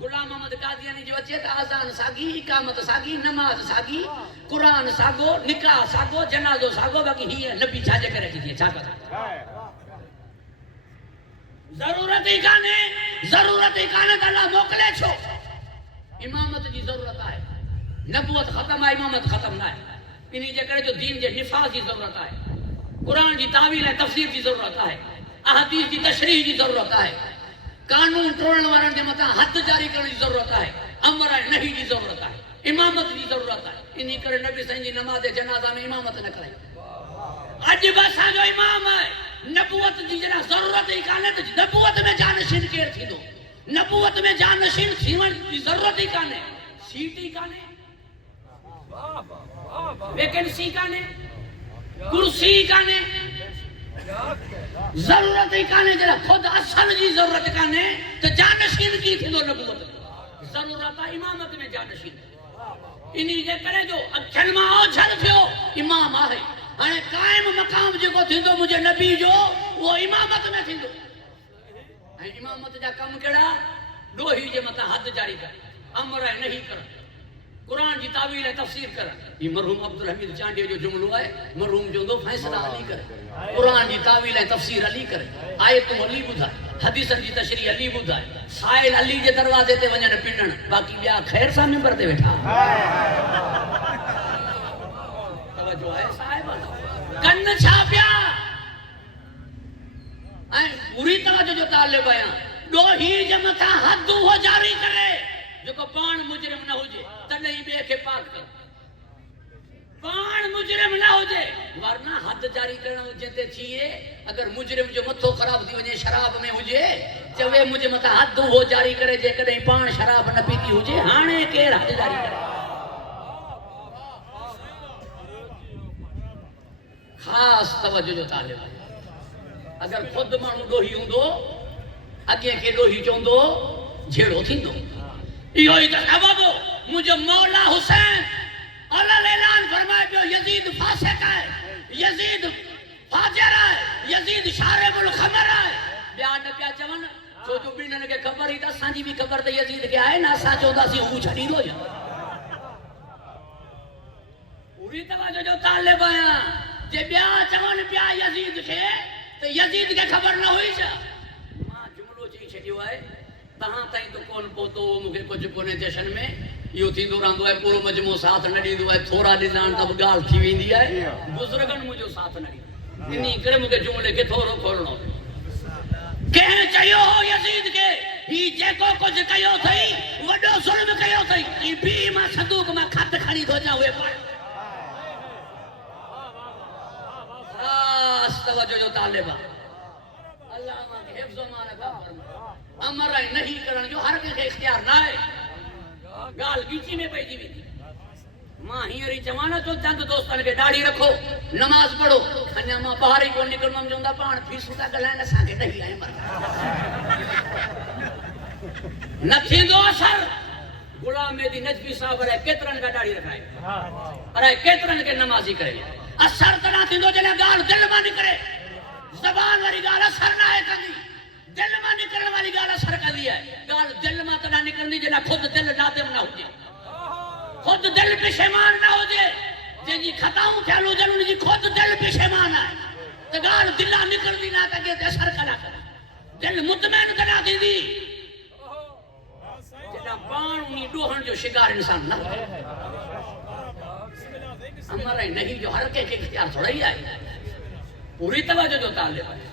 غلام محمد قادیانی جو اچے تا اذان ساگی اقامت ساگی نماز ساگی قرآن ساگو نکاح ساگو جنازو ساگو باقی ہی ہے نبی چھا جے کرے تھی چھا کندو ضرورت ہی کانے تو اللہ موکلے چھو امامت جی ضرورت ہے نبوت ختم ہے امامت ختم نہ ہے انہی جے کرے جو دین جے نفاذ کی ضرورت ہے قرآن کی تعویل ہے تفسیر کی ضرورت ہے احادیث کی تشریح کی ضرورت ہے قانون ٹوڑن وارن دے متا حد جاری کرنے کی ضرورت ہے امر نہیں کی ضرورت ہے امامت کی ضرورت ہے انہی کرے نبی سائیں جی نماز جنازہ میں امامت نہ کرے اج بسا جو امام ہے نبوت جی جنا ضرورت ہی کانے تو نبوت میں جانشین کیر تھی دو نبوت میں جانشین تھیون کی ضرورت ہی کانے سیٹ ہی کانے ویکنسی کانے کرسی کانے ضرورت ہی کانے جنا خود اصل جی ضرورت کانے تو جانشین کی تھی دو نبوت ضرورت ہے امامت میں جانشین انہی جے کرے جو اکھن ماں او جھل تھیو امام آئے ہاں قائم مقام جو کو تھیندو مجھے نبی جو وہ امامت میں تھیندو امامت جا کم کڑا ڈوہی جے متا حد جاری کر امر ہے نہیں کر قرآن جی تعویل ہے تفسیر کر یہ مرحوم عبدالحمید چانڈی جو جملو ہے مرحوم جو دو فیصلہ علی کر قرآن جی تعویل ہے تفسیر علی کر آیت علی بدھا حدیث جی تشریح علی بدھا سائل علی جے دروازے تے ونجن پنڈن باقی بیا خیر سا ممبر تے بیٹھا جو ہے صاحب کن چھاپیا پوری توجہ جو طالب آیا دو ہی جمتا حد ہو جاری کرے جو کو پان مجرم نہ ہو جے تنہی بے کے پاک کر پان مجرم نہ ہو جے ورنہ حد جاری کرنا ہو جتے چیئے اگر مجرم جو متو خراب دی وجہ شراب میں ہو جے چوے مجھے متا حد ہو جاری کرے جے کدیں پان شراب نہ پیتی ہو جے ہانے کیر حد جاری کرے خاص توجہ جو طالب ہے اگر خود مانو ڈوہی ہوں دو اگے کے ڈوہی چون دو جھیڑو تھی دو یہ ہی سبب مجھے مولا حسین اللہ اعلان فرمائے جو یزید فاسق ہے یزید فاجر ہے یزید شارب الخمر ہے بیان کیا چون جو بینن کے خبر ہی تا سانجی بھی خبر تے یزید کے آئے نا سا چوندا سی ہوں چھڑی دو جا پوری توجہ جو طالب آیا جے بیا چون پیا یزید کے تو یزید کے خبر نہ ہوئی جا ماں جملو چی چھڑیو ہے تہاں تائیں تو کون پوتو مکھے کچھ کونے جشن میں یو تھی دوران دو ہے پورو مجموع ساتھ نڑی دو ہے تھوڑا ڈیزان تب گال تھی ویندی ہے بزرگن مجھو ساتھ نڑی انہی کرے مکھے جملے کے تھوڑو کھولنو کہیں چاہیو ہو یزید کے ہی جے کو کچھ کہیو تھئی وڈو ظلم کہیو تھئی ای بھی ماں صندوق ماں خط خرید ہو جا ہوئے پڑھ خاص توجہ جو طالبہ اللہ ماں کے حفظ و مانا کا فرما امر نہیں کرن جو ہر کے اختیار نہ ہے گال گیچی میں پہ جیوی تھی ماں ہی اری چوانا چو چند دوستان کے داڑھی رکھو نماز پڑھو انیا ماں باہر ہی کو نکل مم جوندہ پان پھر سوٹا گلائیں نسا کے نہیں آئے مر نہ تھی دو اثر غلام میدی نجفی صاحب رہے کترن کا داڑھی رکھائے رہے کترن کے نمازی کرے اثر تنا تھی دو جنہ گال دل ماں نکرے زبان والی گال اثر نہ ہے کندی دل ماں نکلنے والی گال اثر کر دیا ہے گال دل ماں تنا نکلنی جنہ خود دل نادم نہ ہو جائے خود دل پشیمان نہ ہو جائے جن جی خطاؤں کھیلو جن ان جی خود دل پشیمان ہے تو گال دلہ نکل دی نہ تکے اثر کنا کرا دل مطمئن کنا دی دی جنہ پان انہی دوہن جو شکار انسان نہ ہمارا نہیں جو ہر کے اختیار تھوڑا ہی آئی پوری توجہ جو طالب ہے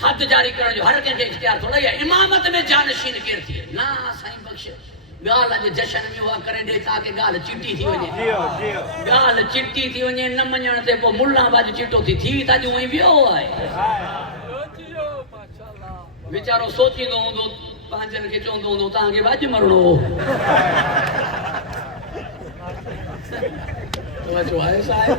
حد جاری کرنے جو ہر کے اختیار تھوڑا ہی ہے امامت میں جانشین کرتی ہے نا سائیں بخش گال اج جشن میں ہوا کریں دے تاکہ گال چٹی تھی وجے گال چٹی تھی وجے نہ منجن تے پو ملا باج چٹو تھی تا جو وہیں بھی ہوا ہے بیچارو سوچی دو پانچن کے چون دو تاں کے باج مرنو توجہ ہے صاحب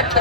8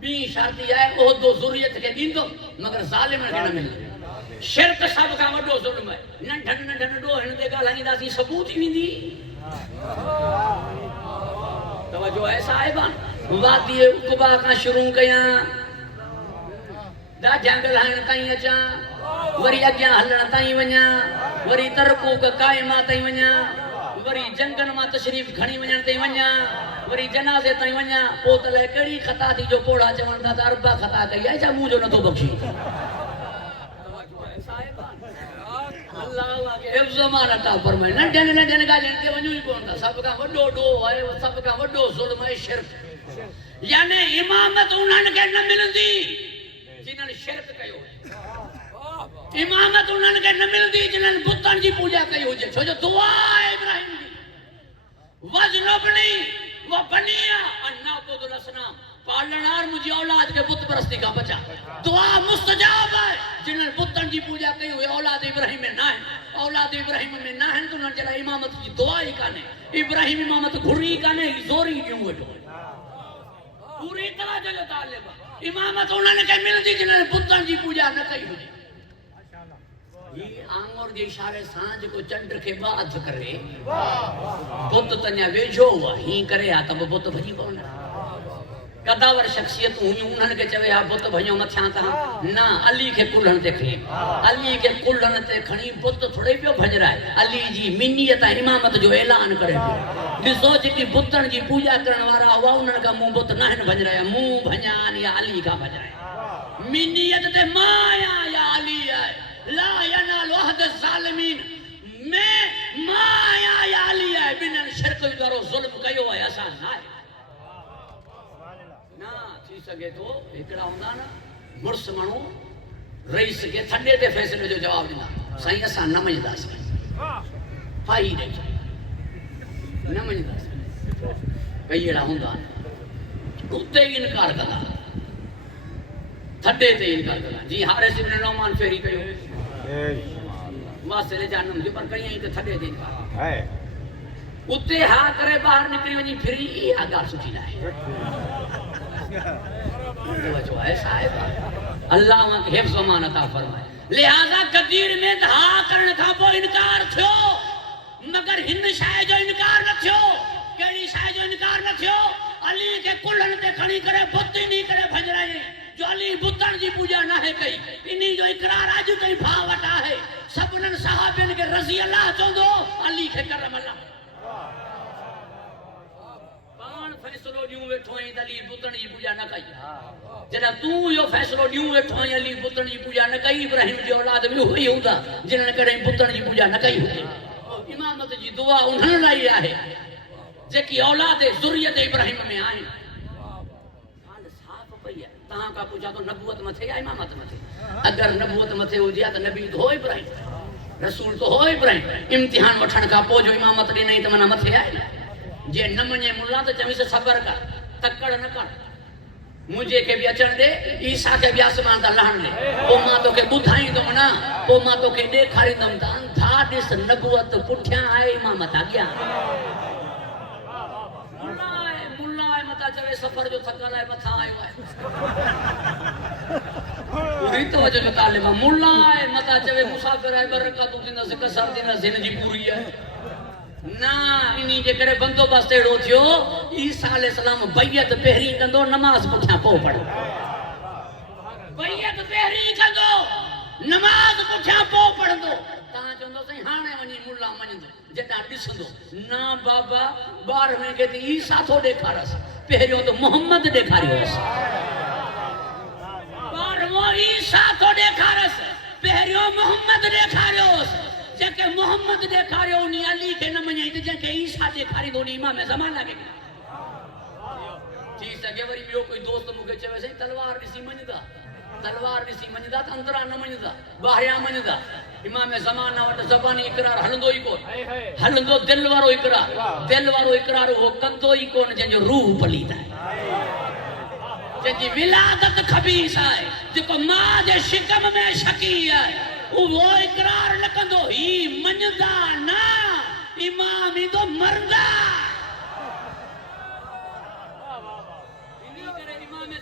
بی شرط ہے وہ دو ذریت کے دین دو مگر ظالم کے نہ ملے شرک سب کا وڈو ظلم ہے ننڈن ننڈن ڈو ہن دے گالاں دا سی ثبوت ہی ویندی توجہ ہے صاحبان وادی عقبہ کا شروع کیاں دا جنگل ہن تائیں اچا وری اگیا ہلن تائیں ونیا وری ترکوک قائمہ تائیں ونیا وری جنگن ما تشریف گھنی ونن تائیں ونیا وری جنازے تائیں ونیا پوتل کڑی خطا تھی جو پوڑا چون دا اربا خطا کئی ہے جا منہ جو نہ تو بخشی اللہ کے حفظ مان عطا فرمائے ننڈن ننڈن گالن تے ونجو ہی کون تھا سب کا وڈو ڈو ہے سب کا وڈو ظلم ہے شرک یعنی امامت انہن کے نہ ملندی جنہن شرک کیو امامت انہن کے نہ ملندی جنہن بتن جی پوجا کئی ہو جے چھو جو دعا ابراہیم دی وزنبنی و بنیا انابود الاسنام پالنار مجھے اولاد کے بت پرستی کا بچا دعا مستجاب ہے جنہوں بتن جی پوجا کئی ہوئے اولاد ابراہیم میں نہ ہیں اولاد ابراہیم میں نہ ہیں تو نہ جلا امامت کی دعا ہی کانے ابراہیم امامت گھری کانے زوری کیوں ہوئے پوری طرح جو طالبہ امامت انہوں نے کہ مل دی جنہوں نے بتن جی پوجا نہ کئی ہوئے یہ آنگور کے اشارے سانج کو چنڈ کے بعد کرے بت تنیا ویجھو ہوا ہی کرے آتا وہ بت بھجی کون ہے قداور شخصیت ہوئی انہوں نے چوے ہاں بت بھئیوں متھیاں تھا نا علی کے کلہن تے کھڑی علی کے کلہن تے کھڑی بت تھوڑے پیو بھج رہا ہے علی جی منیت امامت جو اعلان کرے پیو ڈسو جی بتن جی پوجا کرن وارا ہوا انہوں کا منہ بت نہ بھج رہا ہے منہ بھجان یا علی کا بھج رہا ہے منیت تے مایا یا علی ہے لا ینال عہد الظالمین میں مایا یا علی ہے بنن شرک کرو ظلم کیو ہے ایسا نہ ہے نا تھی سکے تو ایکڑا ہوندا نا مرس مانو رئیس کے تھڈے تے فیصلے جو جواب دینا سائیں اساں نہ منجدا سی پائی رہی نہ منجدا سی کئیڑا ہوندا اتے انکار کردا تھڈے تے انکار کردا جی حارث ابن نعمان فیری کیو واسطے جانم جو پر کئیں تے تھڈے تے انکار ہے اتے ہاں کرے باہر نکلی ونی پھری یہ گل سٹھی نہ ہے توجہ ہے صاحب اللہ وہاں کے حفظ و مان عطا فرمائے لہذا قدیر میں دھا کرنے کا وہ انکار تھو مگر ہند شاہ جو انکار نہ تھو کیڑی شاہ جو انکار نہ تھو علی کے کلہن تے کھڑی کرے بت نہیں کرے بھج رہے ہیں جو علی بتن جی پوجا نہ ہے کئی انہی جو اقرار آج کئی بھا وٹا ہے سبنن صحابین کے رضی اللہ چوندو علی کے کرم اللہ فیصلو ڈیوں ویٹھو ہیں علی بتن جی پوجا نہ کئی جنہاں تو یہ فیصلو ڈیوں ویٹھو ہیں علی بتن جی پوجا نہ کئی ابراہیم جی اولاد بھی ہوئی ہوں دا جنہاں کریں بتن جی پوجا نہ کئی ہوئی امامت جی دعا انہوں لائی آئے جے کی اولاد ذریت ابراہیم میں آئیں حال صاف پئی ہے تہاں کا پوچھا تو نبوت متھے یا امامت متھے اگر نبوت متھے ہو جیا تو نبی تو ہو ابراہیم رسول تو ہو ابراہیم امتحان وٹھن کا پو جو امامت لی نہیں تو منا متھے آئے جے نہ منجے ملا تو چمی سے صبر کر تکڑ نہ کر مجھے کے بھی اچن دے عیسیٰ کے بھی آسمان دا لہن دے وہ ماں تو کے بدھائیں دو منا وہ ماں تو کے دیکھاری دم دان تھا دس نبوت پٹھیاں آئے امامت آگیا ملا ہے متا چوے سفر جو تھکل ہے متھا آئے پوری توجہ جو طالبہ ملا ہے متا چوے مسافر ہے برکاتو دینا سے کسر دینا زندگی پوری ہے نا انہی جے کرے بندو بستے ڈو تھیو عیسیٰ علیہ السلام بیعت پہری کندو نماز پٹھا پو پڑھو بیعت پہری کندو نماز پٹھا پو پڑھ دو تاں چندو سہی ہانے ونی ملا منجدو جتا ڈسندو نا بابا بار میں کہتے عیسیٰ تو دیکھا رس پہریوں تو محمد دیکھا رہی ہو بار وہ عیسیٰ تو دیکھا رس پہریوں محمد دیکھا رہی ہو جے کہ محمد دیکھا رہے ہونی علی کے نہ منجائی تو جے کہ عیسیٰ دیکھا رہے ہونی امام زمان لگے گا چیز سکے وری بیو کوئی دوست مکے چوے سے تلوار نسی منجدہ تا اندرہ نہ منجدہ باہریا منجدہ امام زمان نہ وٹا زبانی اقرار ہلندو ہی کون ہلندو دل وارو اقرار وہ کندو ہی کون جن جو روح پلیتا ہے جن جی ولادت خبیث ہے جن کو ماں جے شکم میں شکی ہے وہ اقرار لکندو ہی منجدہ نا امام ہی تو مردہ انہی کرے امام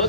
2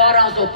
1200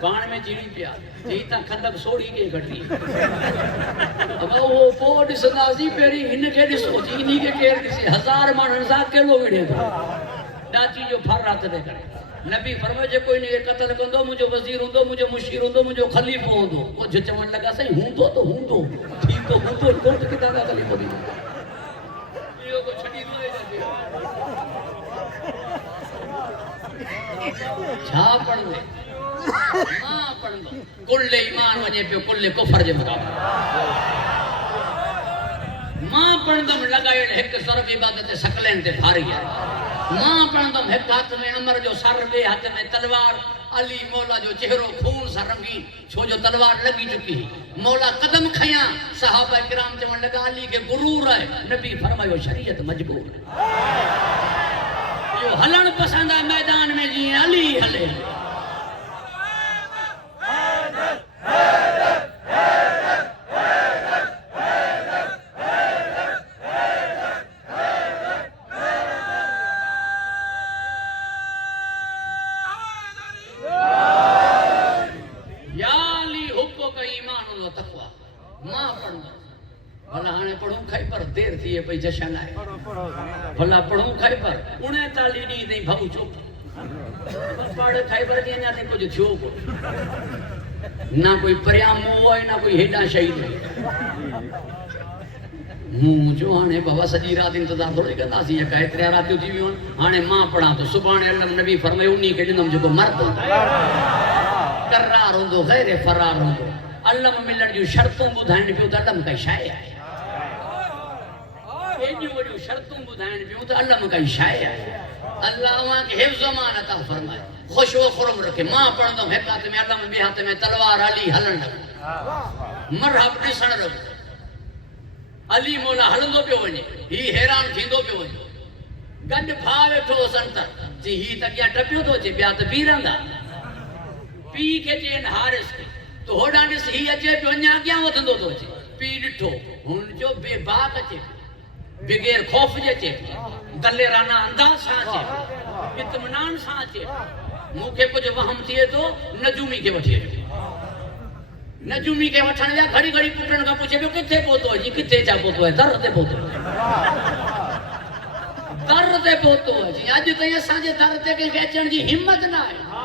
پان میں چیڑی پیا جیتا کھندک سوڑی کے گھٹی اب وہ پوڈ سنازی پیری ان کے ڈسو چینی کے کیر ڈسے 1000 مان 1000 کلو وڑے ڈاچی جو پھر رات دے کرے نبی فرمائے جے کوئی نہیں قتل کندو مجھے وزیر ہوندو مجھے مشیر ہوندو مجھے خلیفہ ہوندو وہ جو چمن لگا سہی ہوندو تو ہوندو ٹھیک تو ہوندو کوٹ کی دادا خلیفہ دی یہ کو چھڈی دے چھا پڑھ دے ماں پڑھ دو کل ایمان وجے پہ کل کفر جے مقابل ماں پڑھ دم لگائے ایک سر عبادت شکلیں تے بھاری ہے ماں پڑھندم ایک ہاتھ میں عمر جو سر بے ہاتھ میں تلوار علی مولا جو چہرو خون سا رنگی چھو جو تلوار لگی چکی مولا قدم کھیاں صحابہ کرام چون لگا علی کے غرور ہے نبی فرمایا شریعت مجبور یہ ہلن پسند ہے میدان میں جی علی ہلے پہ جشن آئے بھلا پڑھوں کھائی پر انہیں تالی نہیں دیں بھاؤ چوک پاڑ کھائی پر دیں نہ کچھ تھیو کو نہ کوئی پریام مو ہے نہ کوئی ہیڈا شہید ہے جو آنے بابا سجی رات انتظار تھوڑے کرتا سی یہ کہے تریا رات تھی بھی آنے ماں پڑھا تو سبحان اللہ نبی فرمائے انہی کے جنم جو کو مرد کرار ہوں دو غیر فرار ہوں دو اللہ ملن جو شرطوں بدھائن پہ ادھا علم کا شائع ہے جو وڈیو شرطوں بدھائن پہ ادھا علم کا شائع ہے اللہ وہاں کے حفظ و مان عطا فرمائے خوش و خرم رکھے ماں پڑھ دو ایک ہاتھ میں علم بے ہاتھ میں تلوار علی ہلن رکھو مرحب ڈسن رکھو علی مولا ہلندو پہ ونے ہی حیران تھیندو پہ ونے گڈ بھا ویٹھو سنتر جی ہی تکیا ٹپیو تو چے بیا تے پی رہندا پی کے چین حارث کے تو ہوڑا ڈس ہی اچے پہ ونیا کیا وتھندو تو چے پی ڈٹھو ہن جو بے باک اچے بغیر خوف جے چے گلے رانا انداز سان چے اطمینان سان چے موکے کچھ وہم تھیے تو نجومی کے وٹھیے نجومی کے وٹھن ویا گھڑی گھڑی پٹن کا پوچھے پہ کتے پوتو ہے جی کتے چا پوتو ہے در تے پوتو ہے در تے پوتو ہے جی اج تے اساں جے در تے کے اچن جی ہمت نہ ہے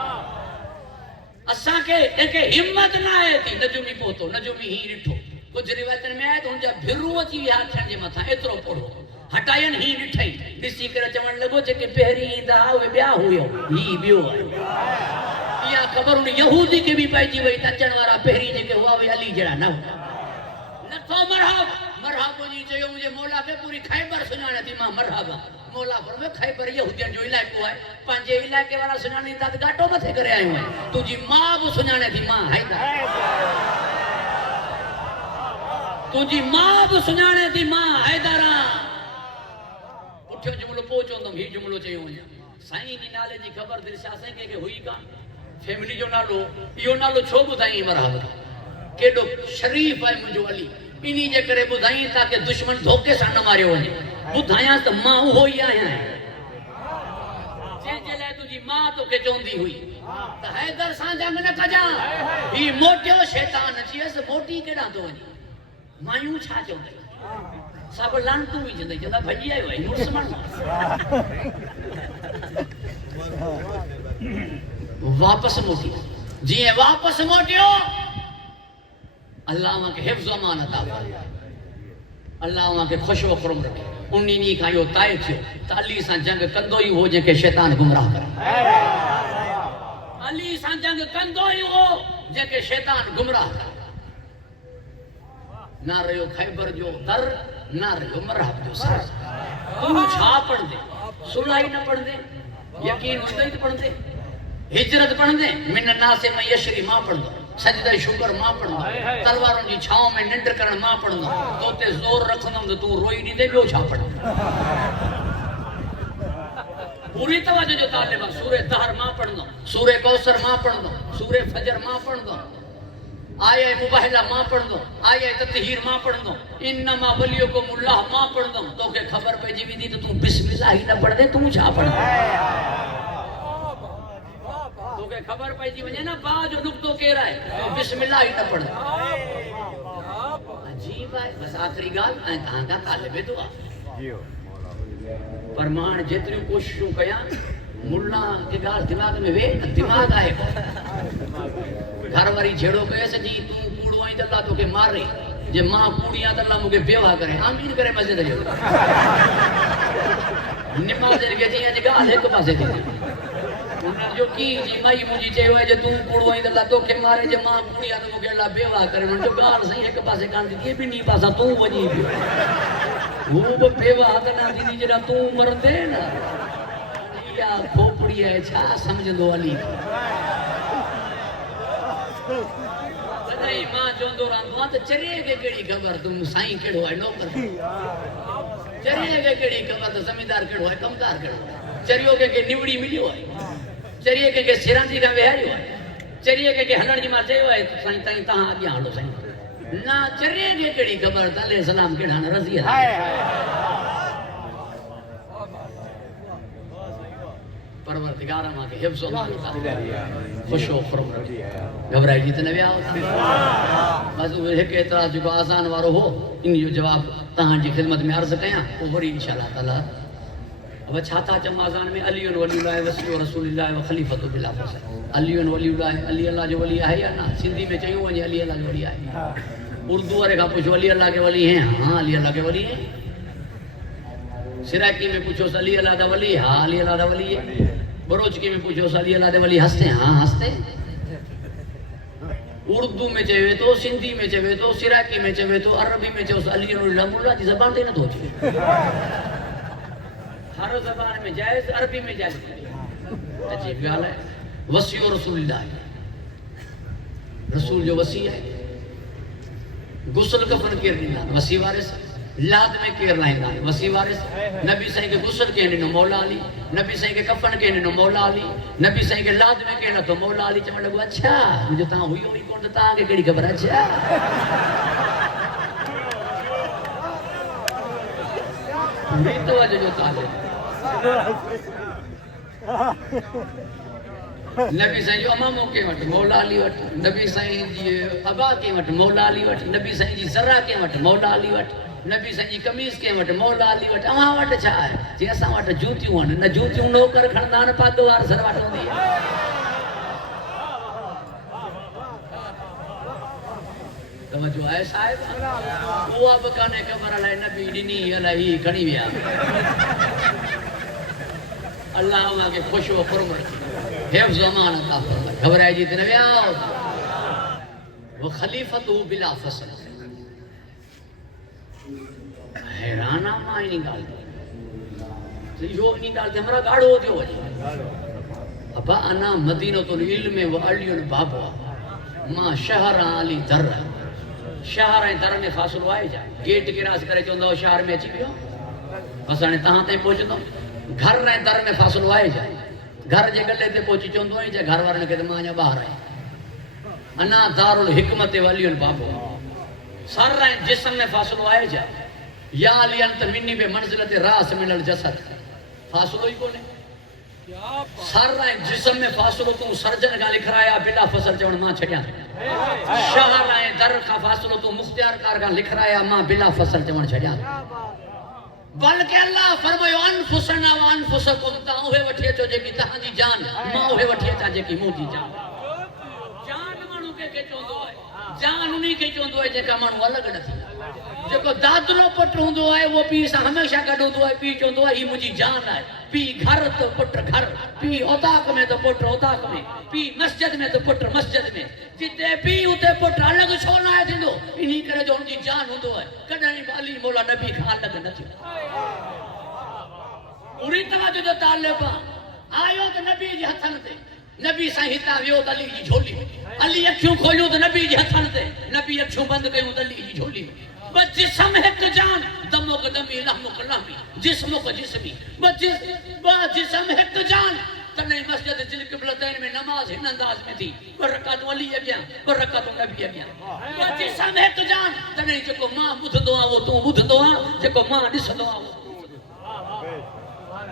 اساں کے ایک ہمت نہ ہے تھی نجومی پوتو نجومی ہی ڈٹھو کچھ روایتن میں ہے تو ان جا بھرو اچی ویا تھن جے مٿا ایترو پڑھو ہٹائن ہی ڈٹھئی ڈسی کر چون لگو چ کہ پہری ایندا ہوے بیا ہویو ہی بیو ہے یا خبر ان یہودی کے بھی پائجی وئی تچن وارا پہری جے کہ ہوا وی علی جڑا نہ نہ تو مرحب مرحب جی چيو مجھے مولا کے پوری خیبر سنانے تھی ماں مرحبا مولا فرمے خیبر یہودیان جو علاقہ ہے پانچے علاقے والا سنانے تا گاٹو متھے کرے آئے ہیں تو جی ماں وہ سنانے تھی ماں حیدر تو جی ماں وہ سنانے تھی ماں حیدر اٹھو جملو پوچھو تم ہی جملو چيو سائیں دی نالے جی خبر دل شاسیں کہ ہوئی کا فیملی جو نالو یہ نالو چھو بدھائیں مرحبا کہ لوگ شریف ہے مجھو علی انہی جے کرے بدھائیں تاکہ دشمن دھوکے سا نہ مارے ہوئے بدھائیں تو ماں ہوئی آئے ہیں جے جلے تجھی ماں تو کے چوندی ہوئی تو حیدر سان جنگ نہ کجا ہی موٹیو شیطان اچھی ہے موٹی کیڑا تو ونی مایوں چھا چوندی سب لانتو بھی جندے جندا بھجی آئے ہوئے مسلمان واپس موٹی جی واپس موٹیو اللہ وہاں کے حفظ و امان عطا فرمائے اللہ وہاں کے خوش و خرم رکھے انہی نہیں کھائیو تائے تھیو علی سان جنگ کندو ہی ہو جے کہ شیطان گمراہ کرے علی سان جنگ کندو ہی ہو جے کہ شیطان گمراہ کرے نہ رہو خیبر جو در نہ رہو مرحب جو سر تو چھا پڑھ دے سلائی نہ پڑھ دے یقین مستعد پڑھ دے ہجرت پڑھ دے من الناس میں یشری ماں پڑھ دو سجدہ شکر ماں پڑھ دو تلواروں جی چھاؤں میں ننڈر کرن ماں پڑھ دو تو تے زور رکھنم تو تو روئی نہیں دے بیو چھا پڑھ دو پوری توجہ جو طالبہ سورہ دہر ماں پڑھ دو سورہ کوثر ماں پڑھ دو سورہ فجر ماں پڑھ دو آیہ مباہلہ ماں پڑھ دو آیہ تطہیر ماں پڑھ دو انما ولیکم اللہ ماں پڑھ دو تو کہ خبر پہ جی بھی دی تو بسم اللہ ہی نہ پڑھ دے تو چھا پڑھ دے توکے خبر پئی ونے نا با جو نقطو کیرا ہے بسم اللہ ہی نہ پڑھ عجیب ہے بس آخری گال ایں کہاں کا طالب دعا پرمان جتری کوششوں کیا ملا کے گال دماغ میں وے دماغ آئے گھر واری جھیڑو کہے سے جی تو کوڑو آئی اللہ تو کے مار رہی جے ماں کوڑیاں تو اللہ مجھے بیوہ کرے آمین کرے مسجد جو نماز کے جی اج گال ایک پاسے تھی جو کی جی مائی مجھے چاہیے ہوئے جے تو کوڑو آئی اللہ تو کے مارے جے ماں کوڑیاں تو مجھے اللہ بیوہ کرے جو گال صحیح ایک پاسے کان دی بھی نہیں پاسا تو وجی وہ بیوہ کرنا دی جڑا تو مردے نا یا کھوپڑی ہے چھا سمجھ دو علی بدائی ماں جوندو راندو تو چریے کے کیڑی خبر تم سائیں کیڑو ہے نوکر چریے کے کیڑی خبر تو زمیندار کیڑو ہے کمکار کیڑو ہے چریو کے نیوڑی ملیو ہے چریے کے سیرانتی کا وہاریو ہے چریے کے ہنڑ جی ماں چیو ہے سائیں تائیں تہاں اگیا ہلو سائیں نا چریے کے کیڑی خبر علیہ السلام کیڑا نہ رضی ہے پروردگارہ ماں کے حفظ و مان خوش و خرم رکھی گھبرائی جیتے نوی آؤ بس ایک اعتراض جو آسان وارو ہو ان جو جواب تہاں جی خدمت میں عرض کیاں وہ بری انشاءاللہ تعالی اب چھاتا چم آزان میں علی ولی اللہ وسیع رسول اللہ و خلیفۃ بلا فصل علی ولی اللہ علی اللہ جو ولی ہے یا نا سندھی میں چاہیوں ونجے علی اللہ جو ولی ہے اردو والے کا پوچھو علی اللہ کے ولی ہیں ہاں علی اللہ کے ولی ہیں سراکی میں پوچھو علی اللہ دا ولی ہاں علی اللہ دا ولی ہے بروچکی میں پوچھو علی اللہ دا ولی ہستے ہاں ہستے اردو میں چاہیے تو سندھی میں چاہیے تو سراکی میں چاہیے تو عربی میں چاہیے علی اللہ کی زبان دینا تو چاہیے ہر زبان میں جائز عربی میں جائز عجیب گال ہے وسیع رسول اللہ رسول جو وسیع ہے غسل کفن کیر دینا وسیع وارث لاد میں کیر لائندہ وسیع وارث نبی صحیح کے غسل کہنے نو مولا علی نبی صحیح کے کفن کہنے نو مولا علی نبی صحیح کے لاد میں کہنا تو مولا علی چمڑ لگو اچھا مجھے تاں ہوئی ہوئی کون تاں آگے کڑی خبر اچھا پوری توجہ جو طالب نبی صحیح جو اماموں کے وٹ مولا علی وٹ نبی صحیح جی ابا کے وٹ مولا علی وٹ نبی صحیح جی سرا کے وٹ مولا علی وٹ نبی صحیح جی کمیز کے وٹ مولا علی وٹ اما وٹ چھا ہے جی اساں وٹ جوتیوں ہیں نہ جوتیوں نو کر کھڑدان پاگ وار سر وٹ ہوندی ہے توجہ ہے صاحب وہ اب کنے خبر علی نبی ڈنی علی کھڑی ویا اللہ ہوا کے خوش و خرم رکھی حفظ و امان عطا فرمائے گھبرائے جیتے نبی آؤ وہ خلیفۃ بلا فصل حیرانہ ماں ہی نکال دے یو نکال دے ہمارا گاڑو دیو وجہ ابا انا مدینۃ العلم و علی بابا ماں شہر علی در شہر در میں فاصل آئے جا گیٹ کے راز کرے چوندہ شہر میں اچھی بیو بس آنے تہاں تے پہنچ دو گھر رہے در میں فاصل آئے جا گھر جے گلے تے پہنچی چوندو ہی جا گھر وارنے کے دماغ باہر آئے انا دار الحکمت ولی البابو سر رہے جسم میں فاصل آئے جا یا علی انت منی بے منزلت راس من الجسد فاصل ہوئی کو نہیں سر رہے جسم میں فاصل تو سرجن کا لکھ رہا ہے بلا فصل چون ماں چھڑیا شہر رہے در کا فاصل تو مختیار کار کا لکھ رہا ہے ماں بلا فصل چون چھڑیا بلکہ اللہ فرمائے انفسنا و انفسکم تا اوہے وٹھیے چو جے کی تہاں جی جان ماں اوہے وٹھیے چا جے کی مو جی جان جان مانو کے چوندو ہے جان انہی کے چوندو ہے جے کا مانو الگ نہ تھی جو کو دادلو پٹ ہوندو ہے وہ پی سا ہمیشہ کڈوندو ہے پی چوندو ہے ہی مجھی جان ہے پی گھر تو پٹ گھر پی اوتاق میں تو پٹ اوتاق میں پی مسجد میں تو پٹ مسجد میں جتے پی ہوتے پٹ الگ چھوڑنا ہے تھیندو انہی کرے جو ان جی جان ہوندو ہے کڈانی بالی مولا نبی خان لگ نہ تھی پوری توجہ جو طالب آیو تو نبی جی ہتھن تے نبی سائیں ہتا ویو تو علی جی جھولی علی اکھیوں کھولیو تو نبی جی ہتھن تے نبی اکھیوں بند کیوں تو علی جی جھولی بس جسم ایک جان دمو کو دمی لحمو کو لحمی جسمو کو جسمی بس جسم ایک جان تنہیں مسجد جل قبلتین میں نماز ہن انداز میں تھی برکات علی اگیا برکات نبی اگیا بس جسم ایک جان تنہیں جکو ماں بدھ دعا وہ تو بدھ دعا جکو ماں ڈس دعا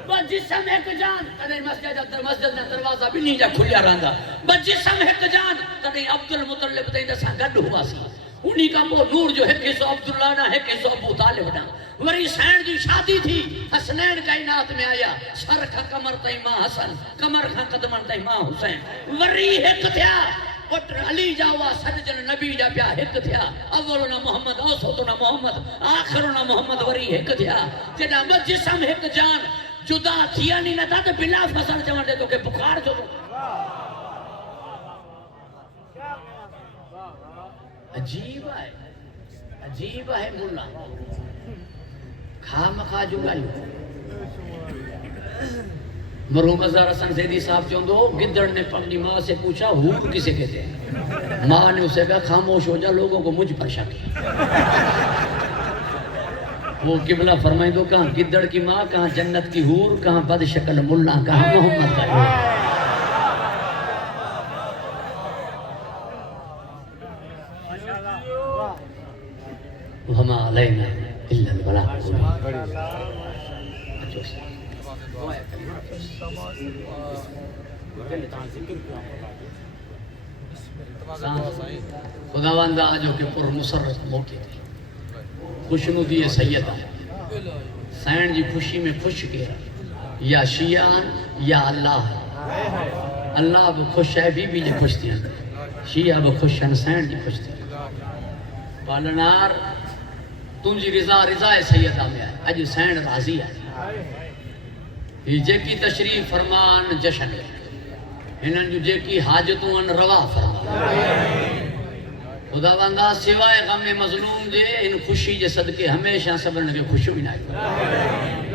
وہ بجسم ایک جان تدیں مسجد نہ دروازہ بھی نہیں جا کھلیا رہندا بجسم ایک جان تدیں عبد المطلب تدیں دساں گڈ ہوا سی انہی کا وہ نور جو ہے کہ سو عبداللہ نہ ہے کہ سو ابو طالب نہ وری سین جی شادی تھی حسنین کائنات میں آیا سر کھا کمر تائی ماں حسن کمر کھا قدمن تائی ماں حسین وری ایک تھیا پٹر علی جاوا سجن نبی جا پیا ایک تھیا اولنا محمد اوسطنا محمد آخرنا محمد وری ایک تھیا جنا جسم ایک جان جدا تھیا نہیں نہ تھا تو بلا فصل چوان دے تو کہ بخار جو عجیب ہے ملا کھا مکھا جو گائیو مرحوم ازہر حسن زیدی صاحب چوندو گدڑ نے اپنی ماں سے پوچھا حور کسے کہتے ہیں ماں نے اسے کہا خاموش ہو جا لوگوں کو مجھ پر شک ہے وہ قبلہ فرمائیں دو کہاں گدڑ کی ماں کہاں جنت کی حور کہاں بد شکل ملا کہاں محمد کا حور وما علینا الا البلاغ خداوند آجو کے پر مسرت موقع تھی خوشنودی سیدہ سین جی خوشی میں خوش کیا یا شیعان یا اللہ اللہ اب خوش ہے بی جی خوش تھی شیعہ اب خوش ہیں سین جی خوش تھی پالنار تنجی رضا سیدہ میں آئے اج سین راضی آئے یہ جے کی تشریف فرمان جشن انہاں جو جے کی حاجتوں ان روا فرمان خدا بندہ سوائے غم مظلوم جے ان خوشی جے صدقے ہمیشہ صبرن کے خوشی بھی نہ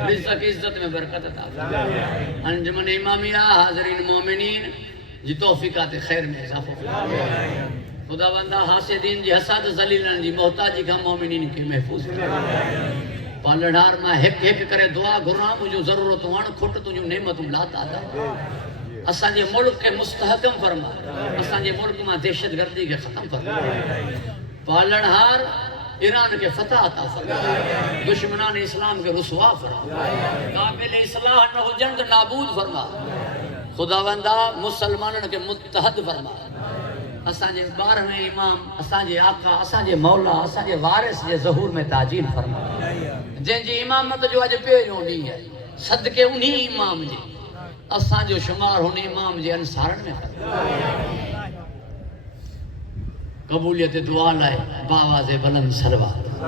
رزق عزت میں برکت عطا انجمن امامیہ حاضرین مومنین جی توفیقات خیر میں اضافہ خدا بندہ حاسدین جی حسد ذلیلن جی محتاجی کا مومنین کی محفوظ پالڑھار میں ایک کرے دعا گھراں مجھو ضرورت وان کھٹ تجھو نعمت لاتا دا اساں جے ملک کے مستحکم فرما اساں جے ملک میں دہشت گردی کے ختم فرما پالڑھار ایران کے فتح عطا فرما دشمنان اسلام کے رسوا فرما قابل اصلاح نہ ہو جنگ نابود فرما خداوندہ مسلمانن کے متحد فرما اساں جے 12ویں امام اساں جے آقا اساں جے مولا اساں جے وارث جے ظہور میں تاجیل فرما جن جی امامت جو اج پیروں نہیں ہے صدقے انہی امام جی اساں جو شمار ہونے امام جے انصارن میں فرما قبولیت دعا لائے باواز بلند سلوات